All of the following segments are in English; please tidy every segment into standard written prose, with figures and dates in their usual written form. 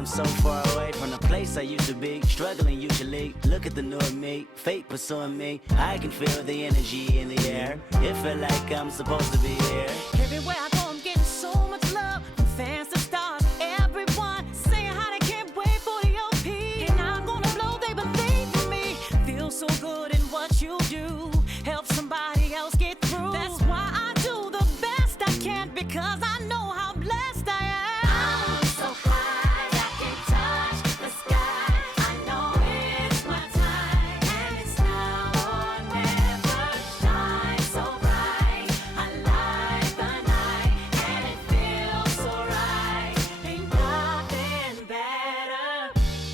I'm so far away from the place I used to be. Struggling usually, look at the new me. Fate pursuing me, I can feel the energy in the air. It feel like I'm supposed to be here. Everywhere I go, I'm getting so much love from fans to stars. Everyone saying how they can't wait for the OP. And I'm gonna blow, they believe in me. Feel so good in what you do. Help somebody else get through. That's why I do the best I can, because I know how blessed I am. I'm so high, I can touch the sky. I know it's my time, and it's now or never. Shine so bright, I light the night, and it feels so right. Ain't nothing better.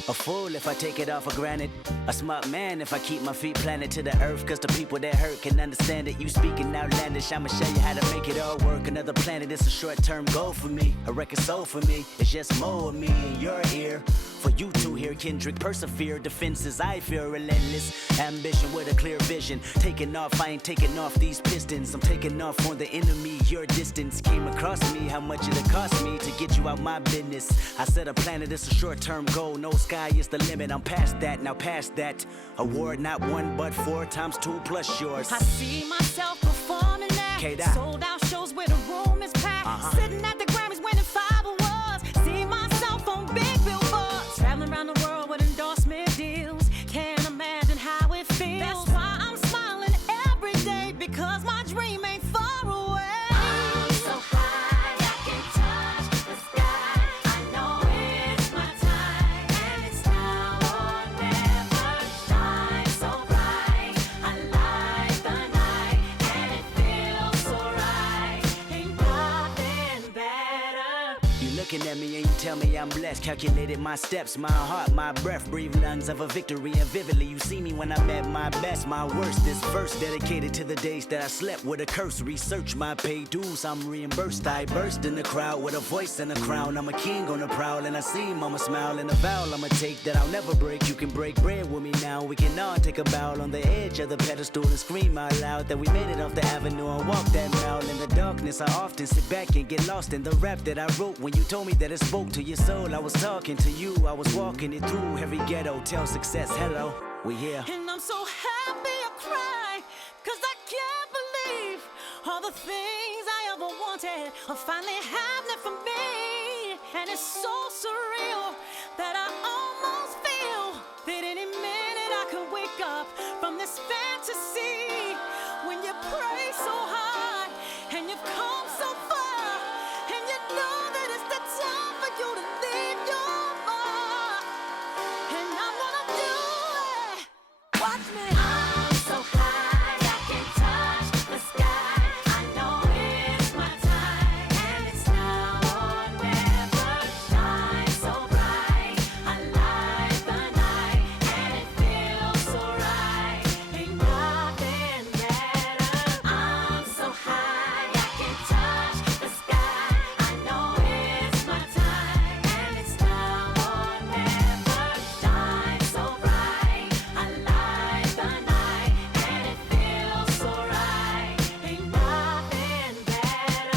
A fool if I take it all for granted. A smart man if I keep my feet planted to the earth. Cause the people that hurt can understand it. You speaking outlandish, I'ma show you how to make it all work. Another planet, it's a short-term goal for me. A record soul for me, it's just more of me in your ear. For you to hear Kendrick persevere. Defenses, I feel relentless. Ambition with a clear vision. Taking off, I ain't taking off these pistons. I'm taking off on the enemy. Your distance came across me. How much it'll cost me to get you out my business. I set a planet, it's a short-term goal. No sky is the limit, I'm past that, now past that. Award not 1 but 4 times 2 plus yours. I see myself performing now. Sold out shows where the room is packed. Sitting at the Grammys winning 5 awards. See myself on big billboards. Traveling around the world with endorsement deals. Can't imagine how it feels. That's why I'm smiling every day, because my dream ain't far away. I'm so high, I can touch the sky. I know it's my time, and it's now or never. Shine so bright, I light the night, and it feels so right. Ain't nothing better. You looking at me and you tell me I'm blessed. Calculated my steps, my heart, my breath. Breathe lungs of a victory, and vividly you see me when I'm at my best, my worst. This verse dedicated to the days that I slept with a curse. Research my paid dues, I'm reimbursed. I burst in the crowd with a voice and a crown. I'm a king on the prowl, and I see mama smile. And a vow I'ma take that I'll never break. You can break bread with me now. We can all take a bow on the edge of the pedestal and scream out loud that we made it off the avenue and walk that mile. In the darkness, I often sit back and get lost in the rap that I wrote. When you told me that it spoke to your soul, I was talking to you. I was walking it through every ghetto. Tell success hello, we here. And I'm so happy I cry, cause I can't believe all the things I ever wanted are finally happening for me. And it's so surreal that I almost feel that any minute I could wake up from this fantasy. When you pray so hard and you've come so far, and you know that it's the time for you to leave your mark. And I'm gonna do it. Watch me. I'm so high, I can touch the sky. I know it's my time, and it's now or never. Shine so bright, I light the night, and it feels so right. Ain't nothing better. I'm so high, I can touch the sky. I know it's my time, and it's now or never. Shine so bright, I light the night, and it feels so right. Ain't nothing better.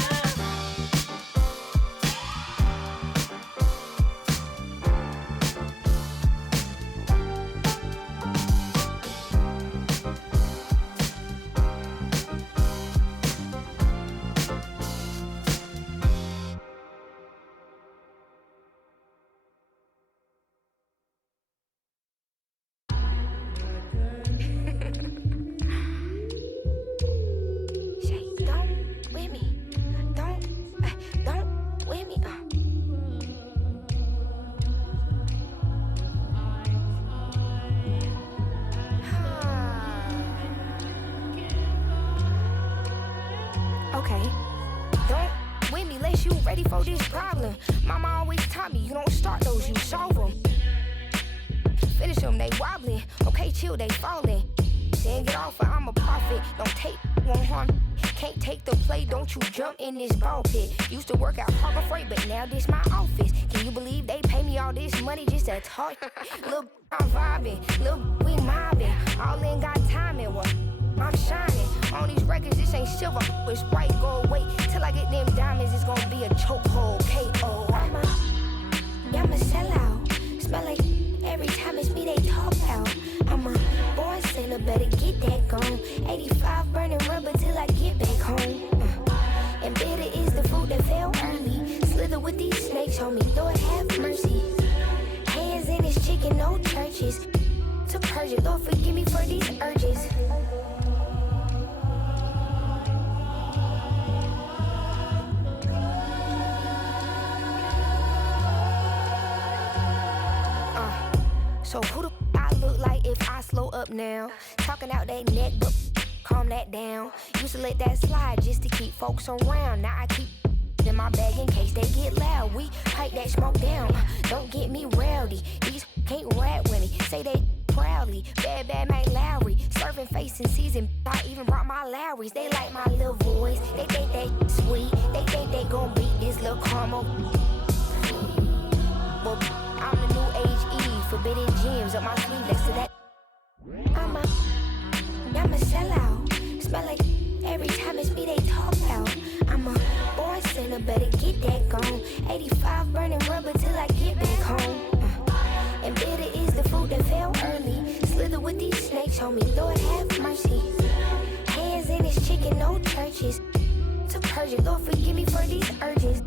Shay, don't with me. Don't with me. Okay. Don't with me unless you ready for this problem. Mama always taught me you don't start those, you solve them. Finish them, they wobbling. Okay, chill, they falling. Then get off, I'm a prophet. Don't take, won't harm. Can't take the play, don't you jump in this ball pit. Used to work out Harbor Freight, but now this my office. Can you believe they pay me all this money just to talk? Look, I'm vibing, look, we mobbing. All in got time and what? I'm shining. On these records, this ain't silver, it's white gold. Wait till I get them diamonds, it's gonna be a chokehold. K.O. I'm a sellout. better get that gone. 85 burning rubber till I get back home. And bitter is the fruit that fell early. Slither with these snakes, homie, Lord have mercy. Hands in his chicken, no churches. To purge it, Lord forgive me for these urges. So who the I look like if I slow up now? Talking out that neck, but calm that down. Used to let that slide just to keep folks around. Now I keep in my bag in case they get loud. We pipe that smoke down. Don't get me rowdy. These can't rap with me. Say they proudly. Bad Mike Lowry. Serving face in season. I even brought my Lowrys. They like my little voice. They think they sweet. They think they gon' beat this little caramel. Well, I'm the new age Eve. Forbidden gems up my sleeve. Next to that, I'm a sellout. Smell like every time it's me they talk out. I'm a born sinner, better get that gone. 85 burning rubber till I get back home. And bitter is the fruit that fell early. Slither with these snakes, homie, Lord have mercy. Hands in his chicken, no churches. To purge it, Lord forgive me for these urges.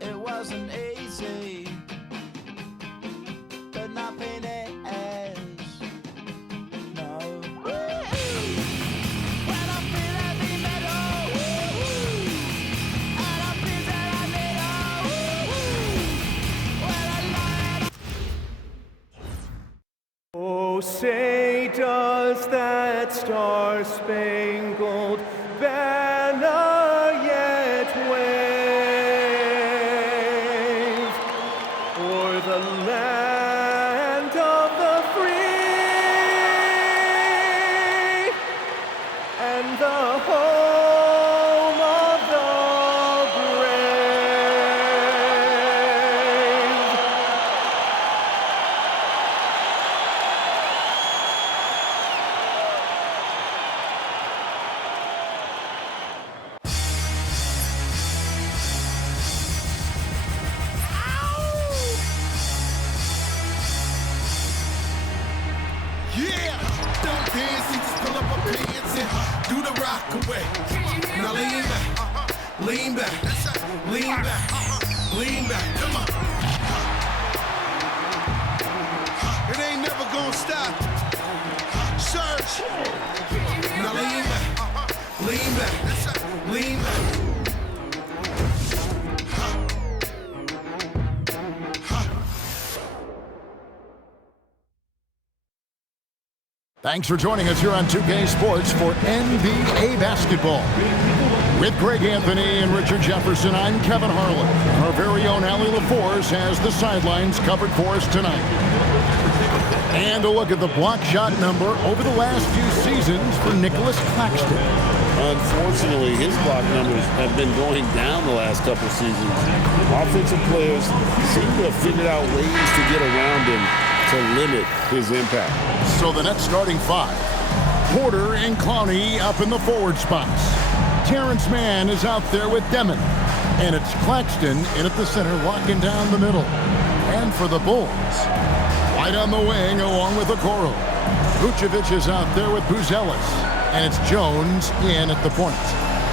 It wasn't easy, but nothing is. No. When I feel heavy metal, and I feel that I need when I lie. Oh, say does that star-spangled banner yet wave o'er the land of the free and the home of the brave? Yeah, don't dance, you just pull up my pants and do the rock away. Now lean back, lean back, lean back, lean back, come on. It ain't never gonna stop. Search. Now lean back, lean back, lean back. Thanks for joining us here on 2K Sports for NBA basketball. With Greg Anthony and Richard Jefferson, I'm Kevin Harlan. Our very own Allie LaForce has the sidelines covered for us tonight. And a look at the block shot number over the last few seasons for Nicholas Claxton. Unfortunately, his block numbers have been going down the last couple seasons. Offensive players seem to have figured out ways to get around him to limit his impact. So the next starting five: Porter and Clowney up in the forward spots. Terance Mann is out there with Demon. And it's Claxton in at the center, locking down the middle. And for the Bulls, White on the wing along with Okoro. Vucevic is out there with Buzelis. And it's Jones in at the point.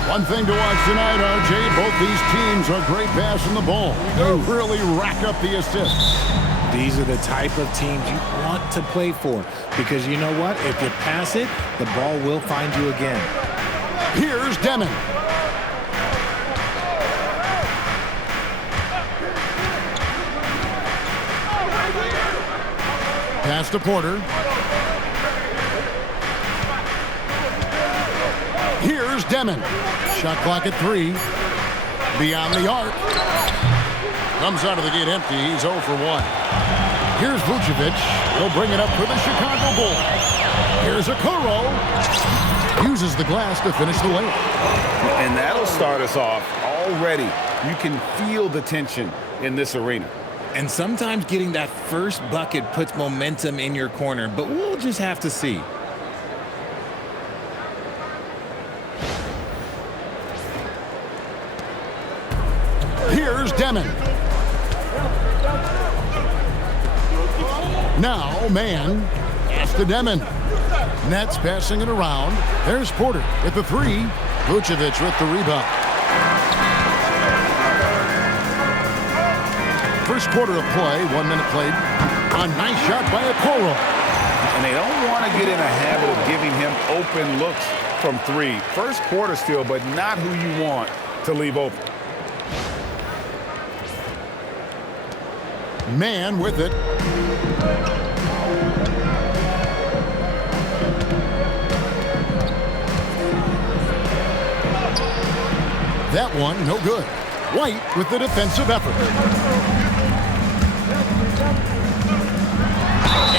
One thing to watch tonight, RJ, both these teams are great passing the ball. They really rack up the assists. These are the type of teams you want to play for because you know what? If you pass it, the ball will find you again. Here's Demon. Pass to Porter. Here's Demon. Shot clock at 3. Beyond the arc. Comes out of the gate empty. He's 0 for 1. Here's Vucevic. He'll bring it up for the Chicago Bulls. Here's Okoro. Uses the glass to finish the layup. And that'll start us off already. You can feel the tension in this arena. And sometimes getting that first bucket puts momentum in your corner, but we'll just have to see. Here's Demon. Now, Mann. Pass to Demon. Nets passing it around. There's Porter with the 3. Vucevic with the rebound. First quarter of play, 1 minute played. A nice shot by Okoro. And they don't want to get in a habit of giving him open looks from 3. First quarter still, but not who you want to leave open. Mann with it. That one, no good. White with the defensive effort.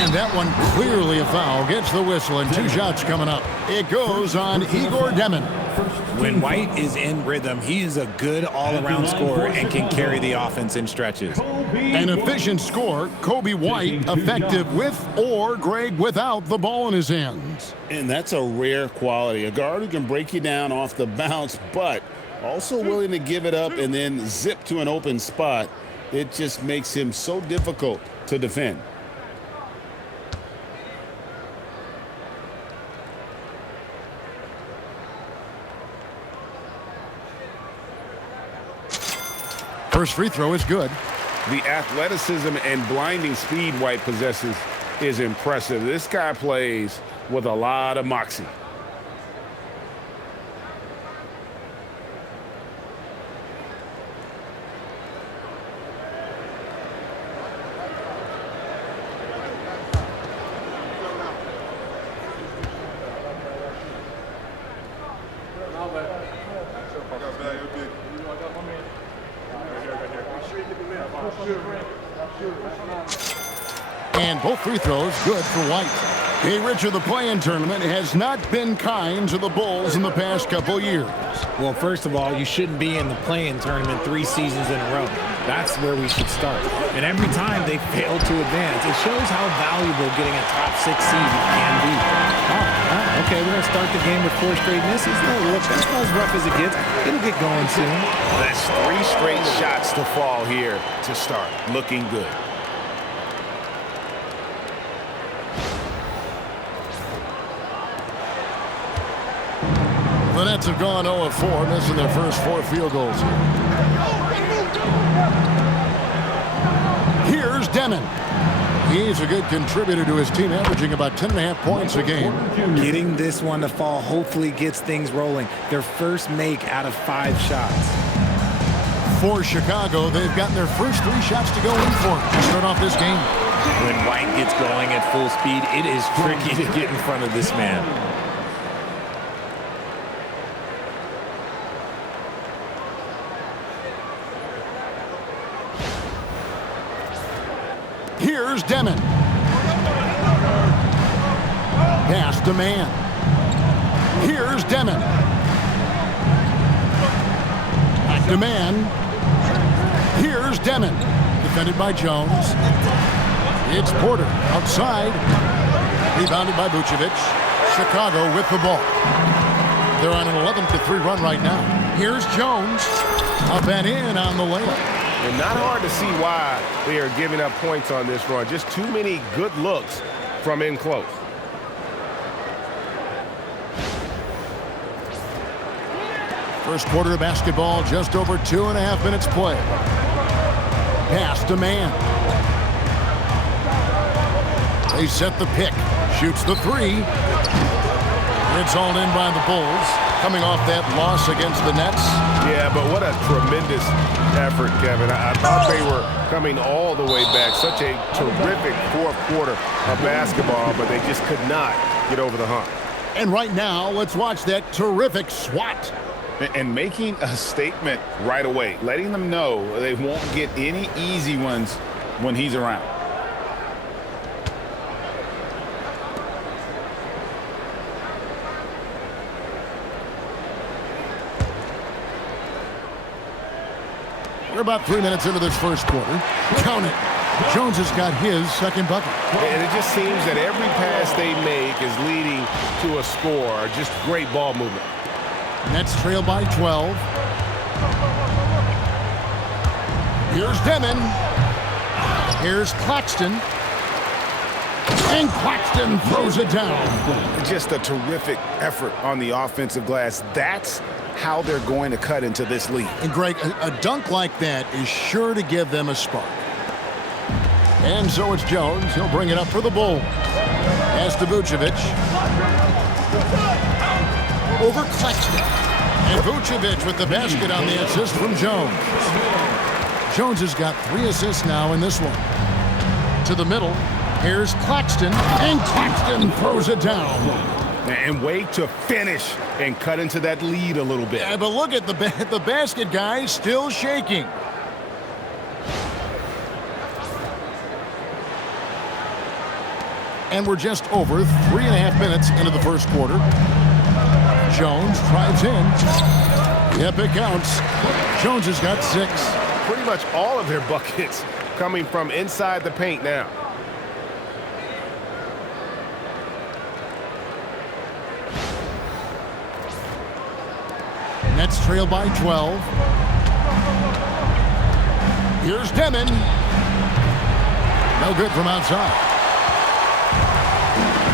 And that one clearly a foul. Gets the whistle and 2 shots coming up. It goes on Igor Demon. When White is in rhythm, he is a good all-around scorer and can carry the offense in stretches. An efficient score, Coby White, effective with or Greg without the ball in his hands. And that's a rare quality. A guard who can break you down off the bounce, but also willing to give it up and then zip to an open spot. It just makes him so difficult to defend. First free throw is good. The athleticism and blinding speed White possesses is impressive. This guy plays with a lot of moxie. And both free throws good for White. Hey, Richard, the play-in tournament has not been kind to the Bulls in the past couple years. Well, first of all, you shouldn't be in the play-in tournament 3 seasons in a row. That's where we should start. And every time they fail to advance, it shows how valuable getting a top 6 seed can be. Oh, okay, we're going to start the game with 4 straight misses. No, look, that's not as rough as it gets. It'll get going soon. That's 3 straight shots to fall here to start. Looking good. The Nets have gone 0 of 4, missing their first 4 field goals. Here's Demon. He's a good contributor to his team, averaging about 10.5 points a game. Getting this one to fall hopefully gets things rolling. Their first make out of 5 shots. For Chicago, they've gotten their first 3 shots to go in for to start off this game. When White gets going at full speed, it is tricky to get in front of this man. Here's Demon. Pass to Mann. Here's Demon. Back to Mann. Here's Demon. Defended by Jones. It's Porter outside. Rebounded by Vucevic. Chicago with the ball. They're on an 11-3 run right now. Here's Jones. Up and in on the layup. And not hard to see why they are giving up points on this run. Just too many good looks from in close. First quarter of basketball, just over 2.5 minutes play. Pass to Mann. They set the pick. Shoots the three. It's all in by the Bulls, coming off that loss against the Nets. Yeah, but what a tremendous effort, Kevin. I thought they were coming all the way back. Such a terrific fourth quarter of basketball, but they just could not get over the hump. And right now, let's watch that terrific swat. And making a statement right away, letting them know they won't get any easy ones when he's around. We're about 3 minutes into this first quarter. Count it. Jones has got his second bucket. And it just seems that every pass they make is leading to a score. Just great ball movement. Nets trail by 12. Here's Demon. Here's Claxton. And Claxton throws it down. Just a terrific effort on the offensive glass. That's how they're going to cut into this lead. And Greg, a dunk like that is sure to give them a spark. And so it's Jones. He'll bring it up for the Bulls. Pass to Vucevic. Over Claxton. And Vucevic with the basket on the assist from Jones. Jones has got 3 assists now in this one. To the middle. Here's Claxton. And Claxton throws it down. And way to finish and cut into that lead a little bit. Yeah, but look at the basket, guys, still shaking. And we're just over 3.5 minutes into the first quarter. Jones drives in. Yep, it counts. Jones has got 6. Pretty much all of their buckets coming from inside the paint now. Nets trail by 12. Here's Demon. No good from outside.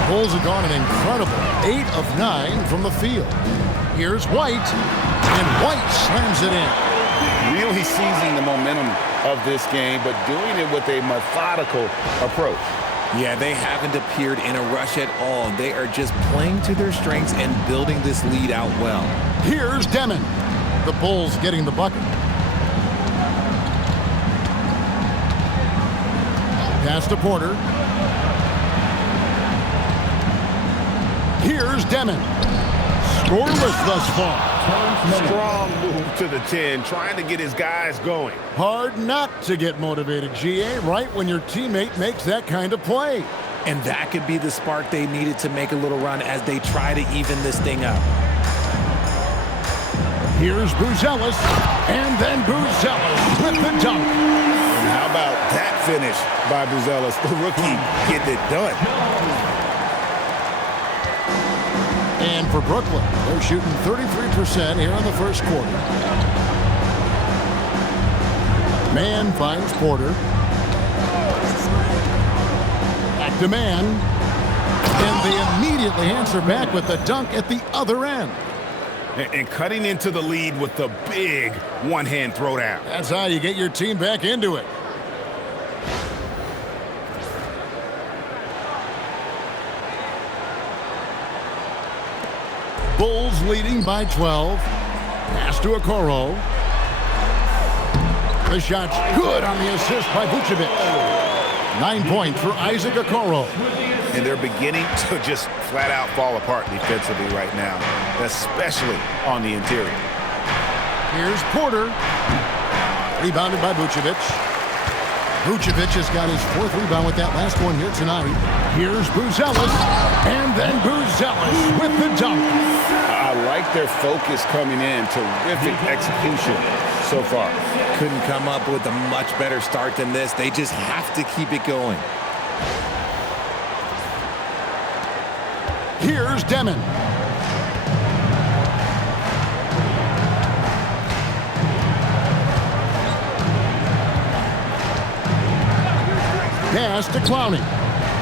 Bulls have gone an incredible 8 of 9 from the field. Here's White, and White slams it in. Really seizing the momentum of this game, but doing it with a methodical approach. Yeah, they haven't appeared in a rush at all. They are just playing to their strengths and building this lead out well. Here's Demon. The Bulls getting the bucket. Pass to Porter. Here's Demon. Scoreless thus far. Strong move to the 10, trying to get his guys going. Hard not to get motivated, GA, right when your teammate makes that kind of play. And that could be the spark they needed to make a little run as they try to even this thing up. Here's Buzelis, and then Buzelis with the dunk. And how about that finish by Buzelis, the rookie, getting it done. And for Brooklyn, they're shooting 33% here in the first quarter. Mann finds Porter. Back to Mann. And they immediately answer back with the dunk at the other end. And cutting into the lead with the big one-hand throwdown. That's how you get your team back into it. Bulls leading by 12. Pass to Okoro. The shot's good on the assist by Vucevic. 9 points for Isaac Okoro. And they're beginning to just flat out fall apart defensively right now, especially on the interior. Here's Porter. Rebounded by Vucevic. Vucevic has got his 4th rebound with that last one here tonight. Here's Buzelis. And then Buzelis with the dunk. I like their focus coming in. Terrific execution so far. Couldn't come up with a much better start than this. They just have to keep it going. Here's Demon. Pass to Clowney.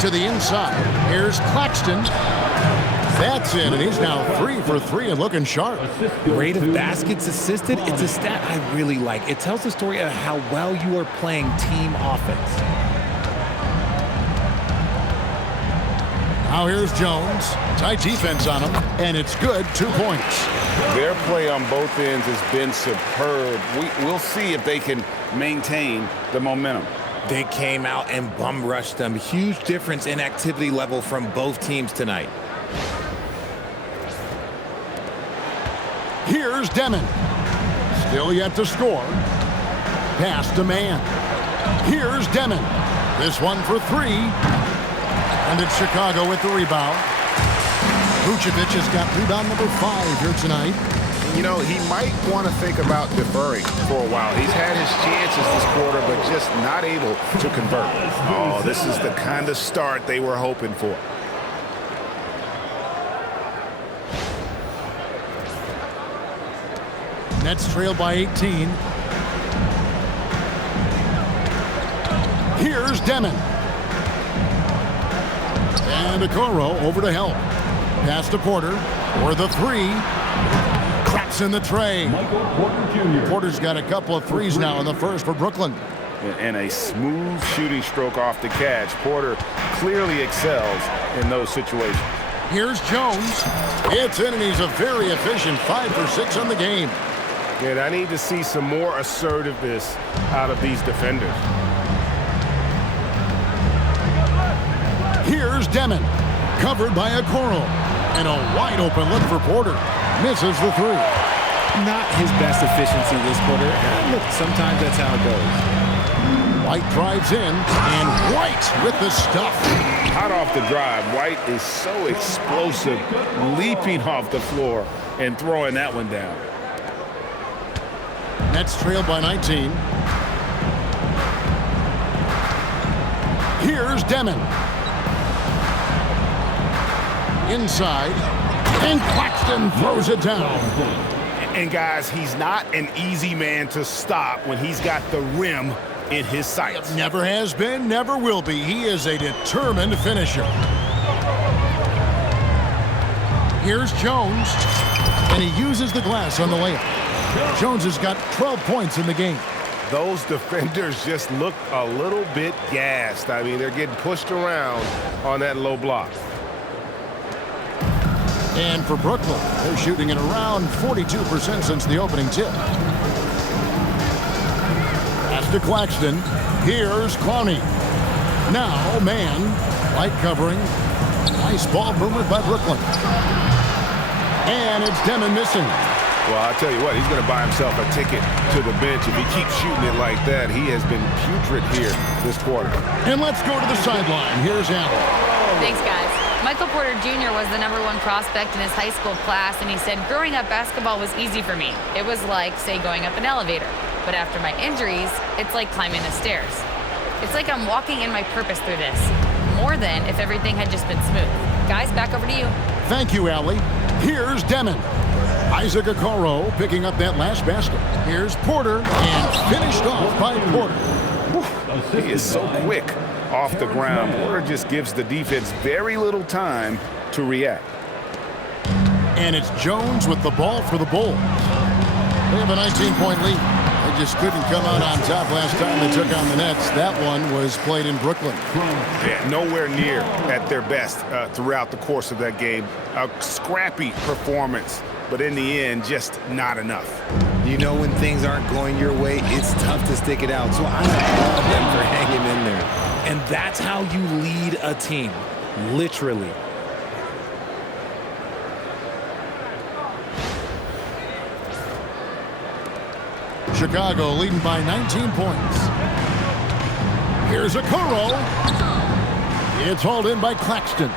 To the inside. Here's Claxton. That's That's in, and he's now 3 for 3 and looking sharp. Rate of baskets assisted, it's a stat I really like. It tells the story of how well you are playing team offense. Now here's Jones. Tight defense on him, and it's good. 2 points. Their play on both ends has been superb. We'll see if they can maintain the momentum. They came out and bum rushed them. Huge difference in activity level from both teams tonight. Here's Demon. Still yet to score. Pass to Mann. Here's Demon. This one for 3. And it's Chicago with the rebound. Vucevic has got rebound number 5 here tonight. You know, he might want to think about deferring for a while. He's had his chances this quarter, but just not able to convert. Oh, this is the kind of start they were hoping for. Nets trail by 18. Here's Demon. And Okoro over to help. Pass to Porter for the 3. Cracks in the tray. Porter's got a couple of threes now in the first for Brooklyn. And a smooth shooting stroke off the catch. Porter clearly excels in those situations. Here's Jones. It's in, and he's a very efficient 5 for 6 on the game. And I need to see some more assertiveness out of these defenders. Here's Demon. Covered by Okoro. And a wide open look for Porter. Misses the 3. Not his best efficiency this quarter. And look, sometimes that's how it goes. White drives in, and White with the stuff. Hot off the drive, White is so explosive, leaping off the floor and throwing that one down. Nets trail by 19. Here's Demon. Inside, and Claxton throws it down. And guys, he's not an easy man to stop when he's got the rim in his sights. Never has been, never will be. He is a determined finisher. Here's Jones, and he uses the glass on the layup. Jones has got 12 points in the game. Those defenders just look a little bit gassed. I mean, they're getting pushed around on that low block. And for Brooklyn, they're shooting at around 42% since the opening tip. Pass to Claxton. Here's Clowney. Now, Mann. Light covering. Nice ball movement by Brooklyn. And it's Demon missing. Well, I'll tell you what, he's going to buy himself a ticket to the bench. If he keeps shooting it like that, he has been putrid here this quarter. And let's go to the sideline. Here's Allen. Thanks, guys. Michael Porter Jr. was the #1 prospect in his high school class, and he said, growing up, basketball was easy for me. It was like, say, going up an elevator. But after my injuries, it's like climbing the stairs. It's like I'm walking in my purpose through this, more than if everything had just been smooth. Guys, back over to you. Thank you, Allie. Here's Demon. Isaac Okoro picking up that last basket. Here's Porter, and finished off by Porter. He is so quick off the ground. Porter just gives the defense very little time to react. And it's Jones with the ball for the Bulls. They have a 19-point lead. They just couldn't come out on top last time they took on the Nets. That one was played in Brooklyn. Yeah, nowhere near at their best throughout the course of that game. A scrappy performance, but in the end, just not enough. You know, when things aren't going your way, it's tough to stick it out. So I applaud them for hanging in there. And that's how you lead a team, literally. Chicago leading by 19 points. Here's Okoro. It's hauled in by Claxton.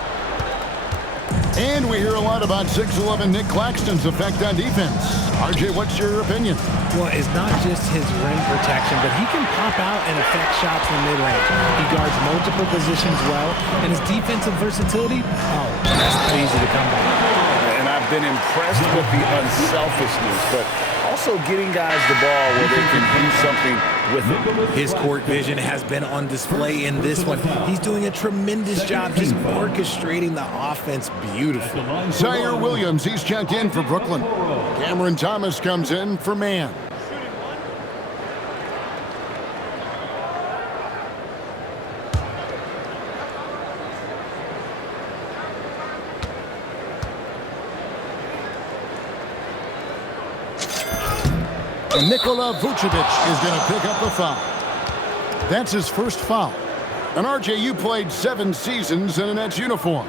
And we hear a lot about 6'11" Nick Claxton's effect on defense. RJ, what's your opinion? Well, it's not just his rim protection, but he can pop out and affect shots from mid-range. He guards multiple positions well, and his defensive versatility, that's not easy to come by. And I've been impressed with the unselfishness, but also getting guys the ball where they can do something with it. His court vision has been on display in this one. He's doing a tremendous job just orchestrating the offense beautifully. Zaire Williams, he's checked in for Brooklyn. Cameron Thomas comes in for Mann. Nikola Vucevic is going to pick up the foul. That's his first foul. And RJ, you played 7 seasons in a Nets uniform,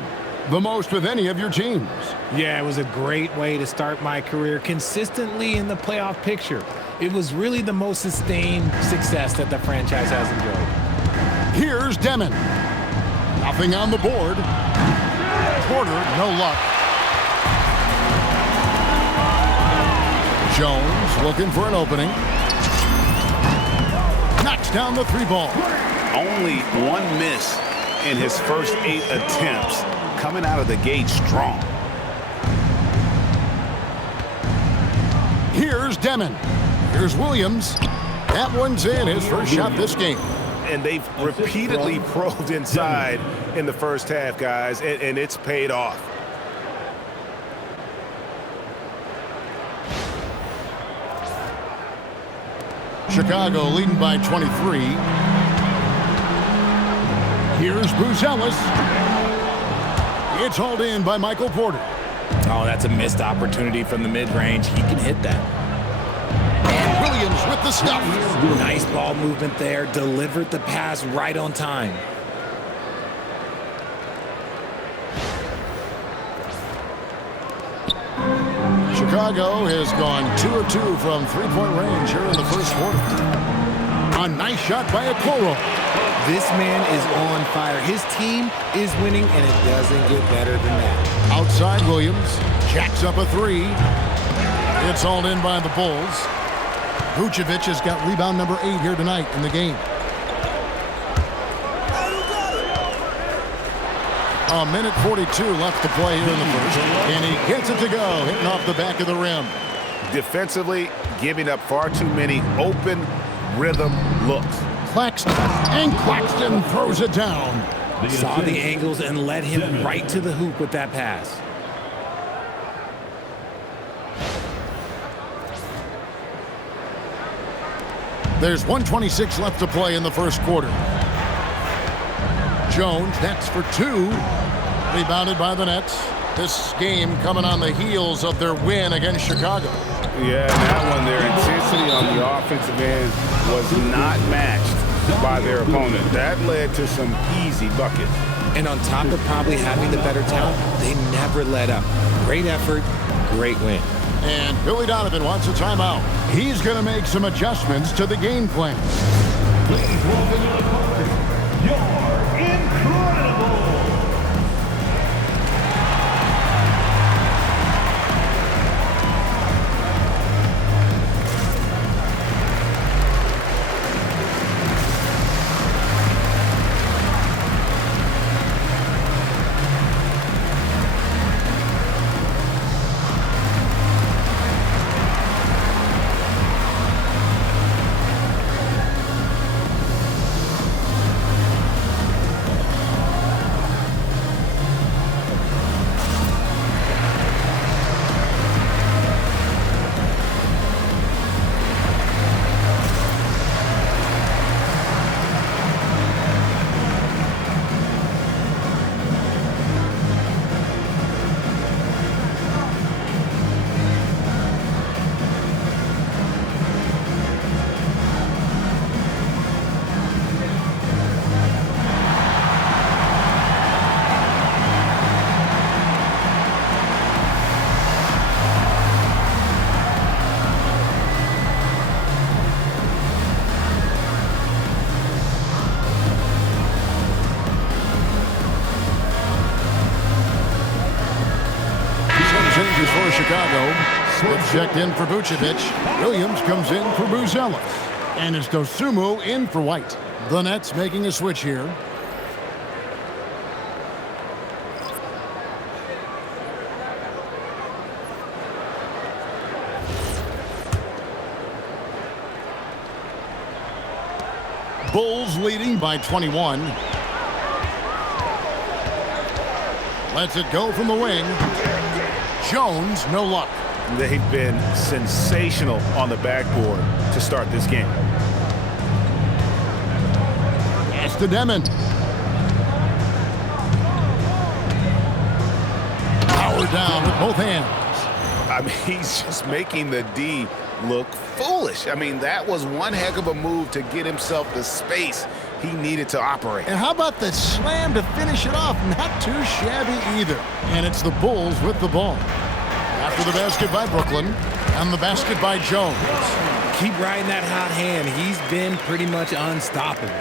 the most with any of your teams. Yeah, it was a great way to start my career consistently in the playoff picture. It was really the most sustained success that the franchise has enjoyed. Here's Demon. Nothing on the board. Porter, no luck. Jones looking for an opening. Knocks down the 3-ball. Only 1 miss in his first 8 attempts, coming out of the gate strong. Here's Demon. Here's Williams. That one's in, his first shot this game. And they've repeatedly probed inside in the first half, guys, and it's paid off. Chicago leading by 23. Here's Bruce Ellis. It's hauled in by Michael Porter. Oh, that's a missed opportunity from the mid-range. He can hit that. And Williams with the stuff. Nice ball movement there. Delivered the pass right on time. Chicago has gone 2 of 2 from 3-point range here in the first quarter. A nice shot by Okoro. This man is on fire. His team is winning, and it doesn't get better than that. Outside Williams. Jacks up a 3. It's hauled in by the Bulls. Vucevic has got rebound number 8 here tonight in the game. A minute 42 left to play here in the first. And he gets it to go, hitting off the back of the rim. Defensively, giving up far too many open rhythm looks. Claxton, and Claxton throws it down. Saw the angles and led him right to the hoop with that pass. There's 1:26 left to play in the first quarter. Jones, that's for 2. Rebounded by the Nets. This game coming on the heels of their win against Chicago. Yeah, that one, their intensity on the offensive end was not matched by their opponent. That led to some easy buckets. And on top of probably having the better talent, they never let up. Great effort, great win. And Billy Donovan wants a timeout. He's going to make some adjustments to the game plan. Please welcome to the court, you're incredible. For Chicago, Smith checked in for Vucevic. Williams comes in for Buzelis. And it's Dosumu in for White. The Nets making a switch here. Bulls leading by 21. Lets it go from the wing. Jones, no luck. They've been sensational on the backboard to start this game. Pass to Demon. Power down with both hands. I mean, he's just making the D look foolish. I mean, that was one heck of a move to get himself the space he needed to operate. And how about the slam to finish it off? Not too shabby either. And it's the Bulls with the ball. After the basket by Brooklyn, and the basket by Jones. Keep riding that hot hand. He's been pretty much unstoppable.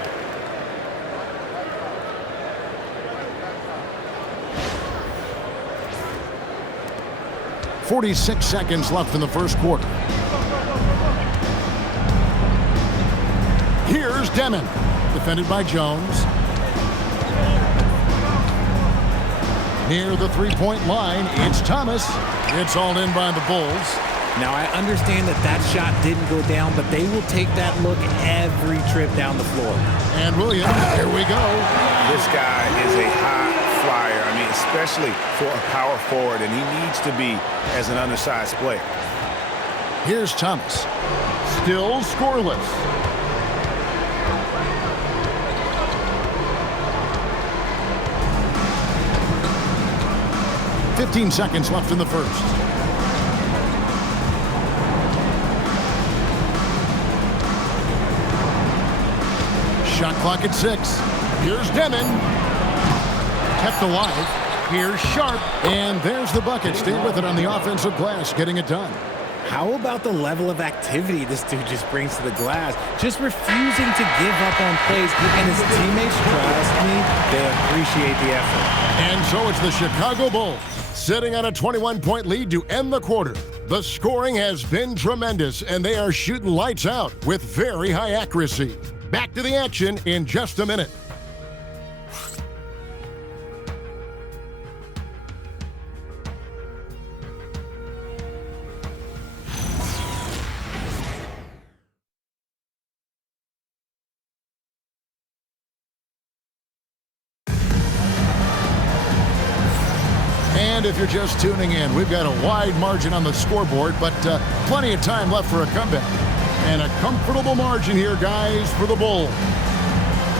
.46 seconds left in the first quarter. Here's Demon, defended by Jones. Near the three-point line, it's Thomas. It's all in by the Bulls. Now, I understand that shot didn't go down, but they will take that look every trip down the floor. And Williams, here we go. This guy is a high flyer. I mean, especially for a power forward, and he needs to be as an undersized player. Here's Thomas. Still scoreless. .15 seconds left in the first. Shot clock at 6. Here's Demon. Kept alive. Here's Sharp. And there's the bucket. Stay with it on the offensive glass, getting it done. How about the level of activity this dude just brings to the glass? Just refusing to give up on plays. And his teammates, trust me, they appreciate the effort. And so it's the Chicago Bulls sitting on a 21-point lead to end the quarter. The scoring has been tremendous, and they are shooting lights out with very high accuracy. Back to the action in just a minute. And if you're just tuning in, we've got a wide margin on the scoreboard, but plenty of time left for a comeback. And a comfortable margin here, guys, for the Bulls.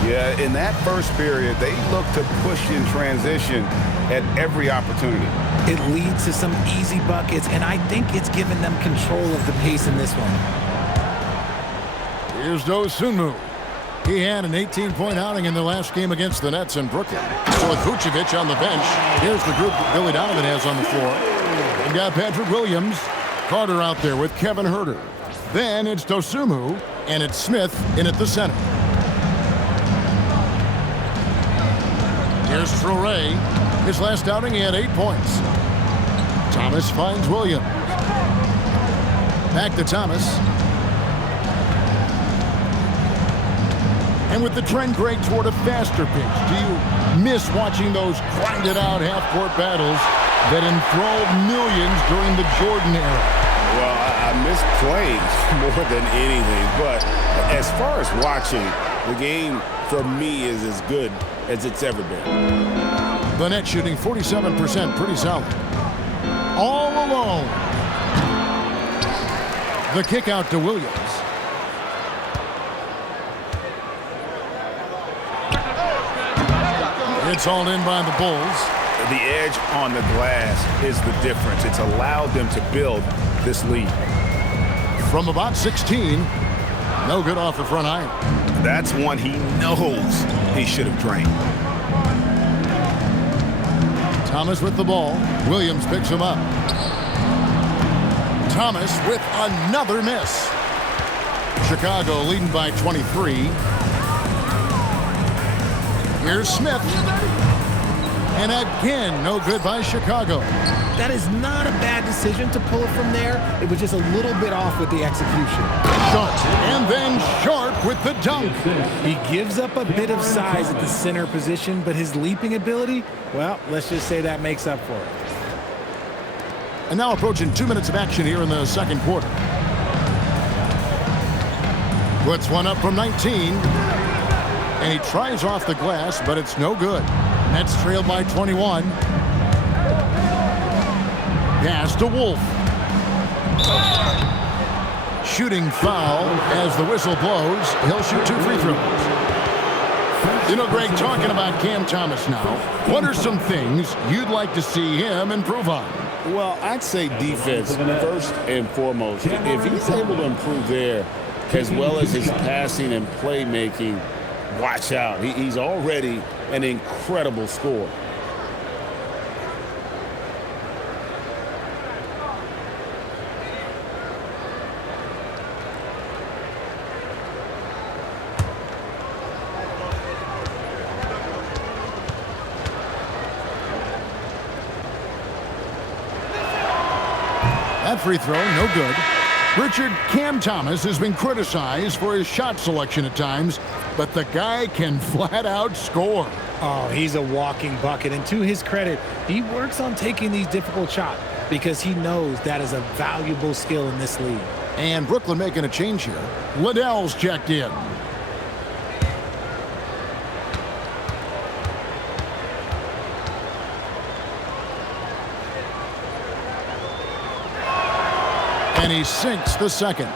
Yeah, in that first period, they looked to push in transition at every opportunity. It leads to some easy buckets, and I think it's given them control of the pace in this one. Here's Dosunmu. He had an 18-point outing in the last game against the Nets in Brooklyn. So with Vucevic on the bench, here's the group that Billy Donovan has on the floor. We've got Patrick Williams, Carter out there with Kevin Huerter. Then it's Dosunmu, and it's Smith in at the center. Here's Traore. His last outing, he had 8 points. Thomas finds Williams. Back to Thomas. And with the trend great toward a faster pace, do you miss watching those grinded-out half-court battles that enthralled millions during the Jordan era? Well, I miss playing more than anything, but as far as watching, the game for me is as good as it's ever been. The Nets shooting 47%, pretty solid. All alone. The kick out to Williams. It's all in by the Bulls. The edge on the glass is the difference. It's allowed them to build this lead. From about 16, no good off the front iron. That's one he knows he should have drained. Thomas with the ball. Williams picks him up. Thomas with another miss. Chicago leading by 23. Here's Smith. And again, no good by Chicago. That is not a bad decision to pull it from there. It was just a little bit off with the execution. Sharp. And then Sharp with the dunk. He gives up a bit of size at the center position, but his leaping ability, well, let's just say that makes up for it. And now approaching 2 minutes of action here in the second quarter. Puts one up from 19. And he tries off the glass, but it's no good. Nets trailed by 21. Pass to Wolf. Shooting foul as the whistle blows. He'll shoot 2 free throws. You know, Greg, talking about Cam Thomas now, what are some things you'd like to see him improve on? Well, I'd say defense first and foremost. If he's able to improve there, as well as his passing and playmaking, watch out. He's already an incredible scorer. That free throw, no good. Richard, Cam Thomas has been criticized for his shot selection at times, but the guy can flat out score. Oh, he's a walking bucket, and to his credit, he works on taking these difficult shots because he knows that is a valuable skill in this league. And Brooklyn making a change here. Liddell's checked in. And he sinks the second.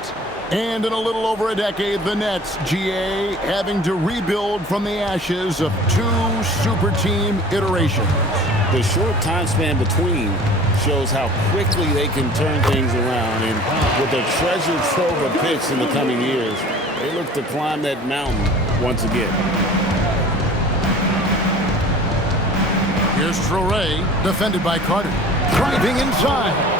And in a little over a decade, the Nets, GA, having to rebuild from the ashes of 2 super team iterations. The short time span between shows how quickly they can turn things around. And with a treasure trove of picks in the coming years, they look to climb that mountain once again. Here's Traore, defended by Carter. Driving inside.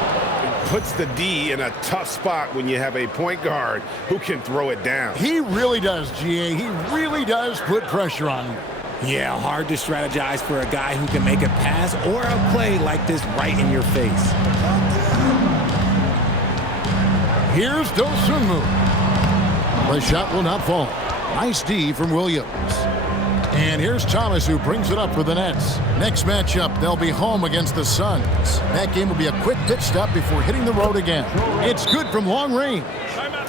Puts the D in a tough spot when you have a point guard who can throw it down. He really does, GA. He really does put pressure on him. Yeah, hard to strategize for a guy who can make a pass or a play like this right in your face. Here's Dosunmu. The shot will not fall. Nice D from Williams. And here's Thomas, who brings it up for the Nets. Next matchup, they'll be home against the Suns. That game will be a quick pit stop before hitting the road again. It's good from long range.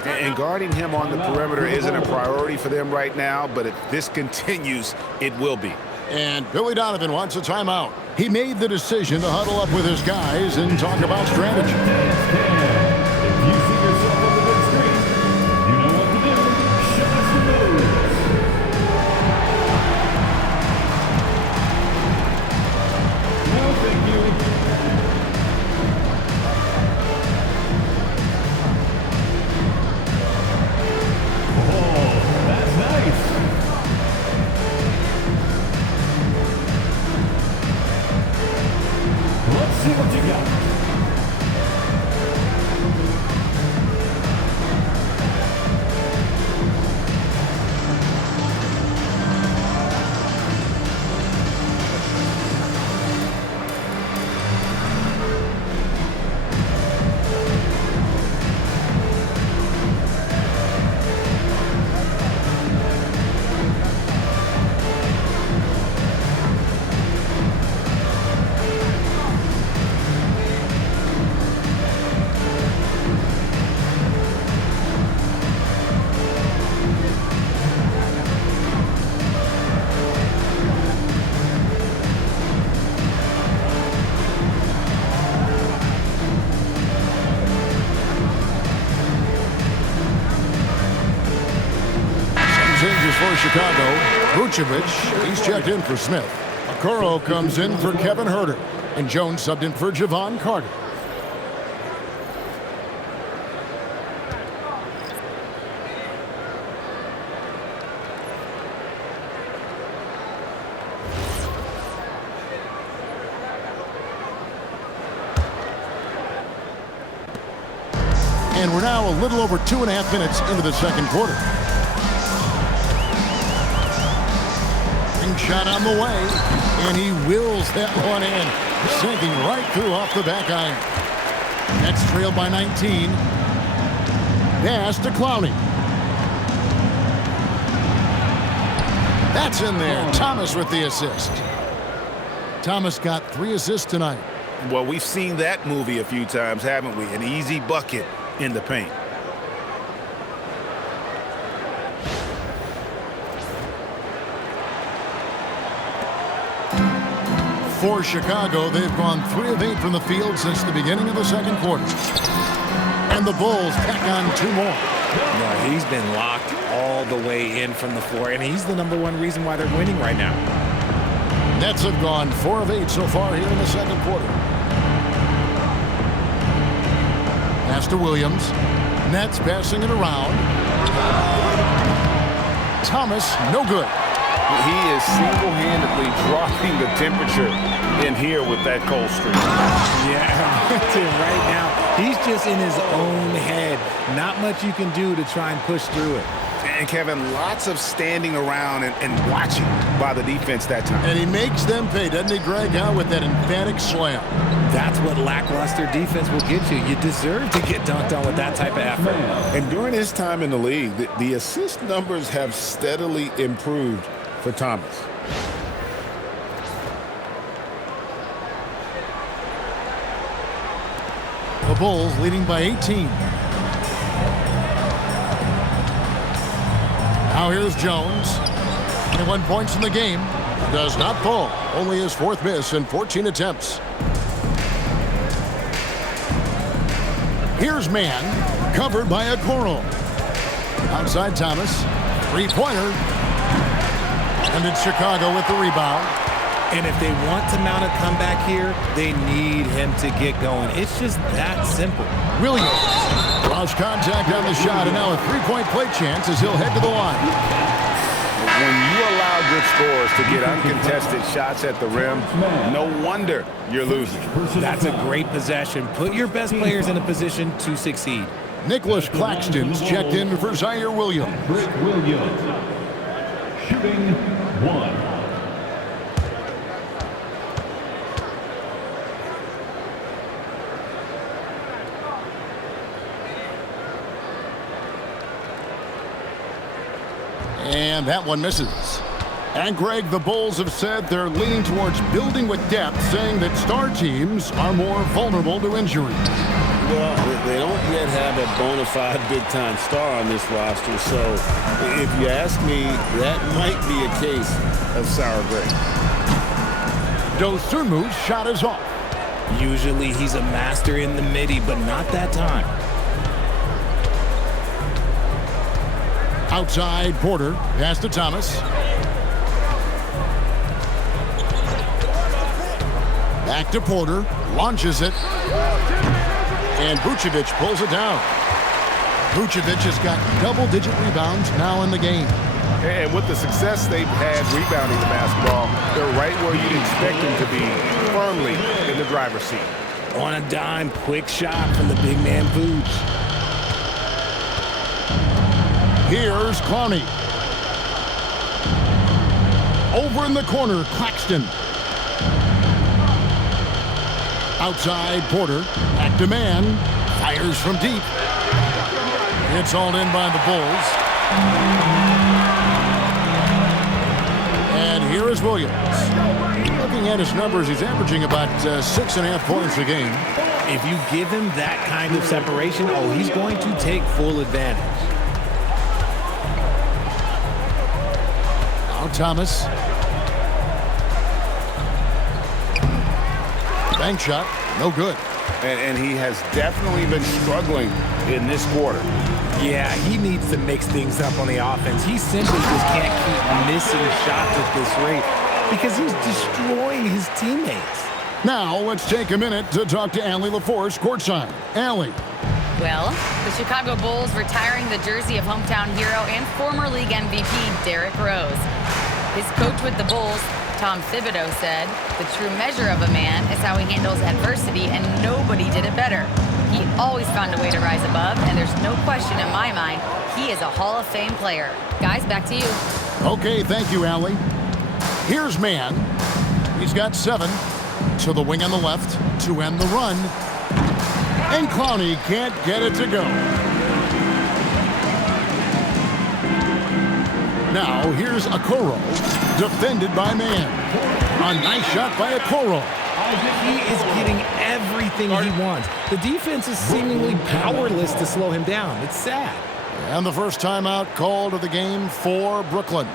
And guarding him on the perimeter isn't a priority for them right now, but if this continues, it will be. And Billy Donovan wants a timeout. He made the decision to huddle up with his guys and talk about strategy. If you see yourself on the big screen, you know what to do. Show us the moves. No, thank you. Oh, that's nice. Let's see what you got. Changes for Chicago. Vucevic, he's checked in for Smith. Okoro comes in for Kevin Huerter. And Jones subbed in for Javon Carter. And we're now a little over 2.5 minutes into the second quarter. Shot on the way, and he wills that one in, sinking right through off the back iron. Nets trailed by 19. Pass to Clowney. That's in there. Thomas with the assist. Thomas got 3 assists tonight. Well, we've seen that movie a few times, haven't we? An easy bucket in the paint. For Chicago, they've gone 3 of 8 from the field since the beginning of the second quarter. And the Bulls tack on 2 more. No, he's been locked all the way in from the floor, and he's the #1 reason why they're winning right now. Nets have gone 4 of 8 so far here in the second quarter. Pass to Williams. Nets passing it around. Thomas, no good. He is single-handedly dropping the temperature in here with that cold streak. Yeah, right now, he's just in his own head. Not much you can do to try and push through it. And Kevin, lots of standing around and watching by the defense that time. And he makes them pay, doesn't he, Greg, out with that emphatic slam. That's what lackluster defense will get you. You deserve to get dunked on with that type of effort. And during his time in the league, the assist numbers have steadily improved for Thomas. The Bulls leading by 18. Now here's Jones. 21 points in the game. Does not fall. Only his 4th miss in 14 attempts. Here's Mann. Covered by Okoro. Outside Thomas. 3-pointer. And it's Chicago with the rebound. And if they want to mount a comeback here, they need him to get going. It's just that simple. Williams lost contact on the shot, and now a 3-point play chance as he'll head to the line. When you allow good scorers to get uncontested shots at the rim, no wonder you're losing. That's a great possession. Put your best players in a position to succeed. Nicholas Claxton's checked in for Zaire Williams. Rick Williams, shooting 1. And that one misses. And Greg, the Bulls have said they're leaning towards building with depth, saying that star teams are more vulnerable to injury. Well, they don't yet have a bona fide big-time star on this roster, so if you ask me, that might be a case of sour grapes. Dosunmu's shot is off. Usually he's a master in the midi, but not that time. Outside Porter, pass to Thomas. Back to Porter, launches it. And Vucevic pulls it down. Vucevic has got double-digit rebounds now in the game. And with the success they've had rebounding the basketball, they're right where you'd expect them to be, firmly in the driver's seat. On a dime, quick shot from the big man Vooch. Here's Clowney. Over in the corner, Claxton. Outside Porter, back to Mann, fires from deep. It's all in by the Bulls. And here is Williams. Looking at his numbers, he's averaging about 6.5 points a game. If you give him that kind of separation, oh, he's going to take full advantage. Now Thomas. Bank shot, no good. And he has definitely been struggling in this quarter. Yeah, he needs to mix things up on the offense. He simply just can't keep missing shots at this rate because he's destroying his teammates. Now let's take a minute to talk to Allie LaForce courtside. Allie. Well, the Chicago Bulls retiring the jersey of hometown hero and former league MVP Derrick Rose. His coach with the Bulls, Tom Thibodeau, said, "The true measure of a man is how he handles adversity, and nobody did it better. He always found a way to rise above, and there's no question in my mind, he is a Hall of Fame player." Guys, back to you. Okay, thank you, Allie. Here's Mann. He's got 7. To the wing on the left to end the run. And Clowney can't get it to go. Now here's Okoro, defended by Mann. A nice shot by Okoro. He is getting everything he wants. The defense is seemingly powerless to slow him down. It's sad. And the first timeout called of the game for Brooklyn.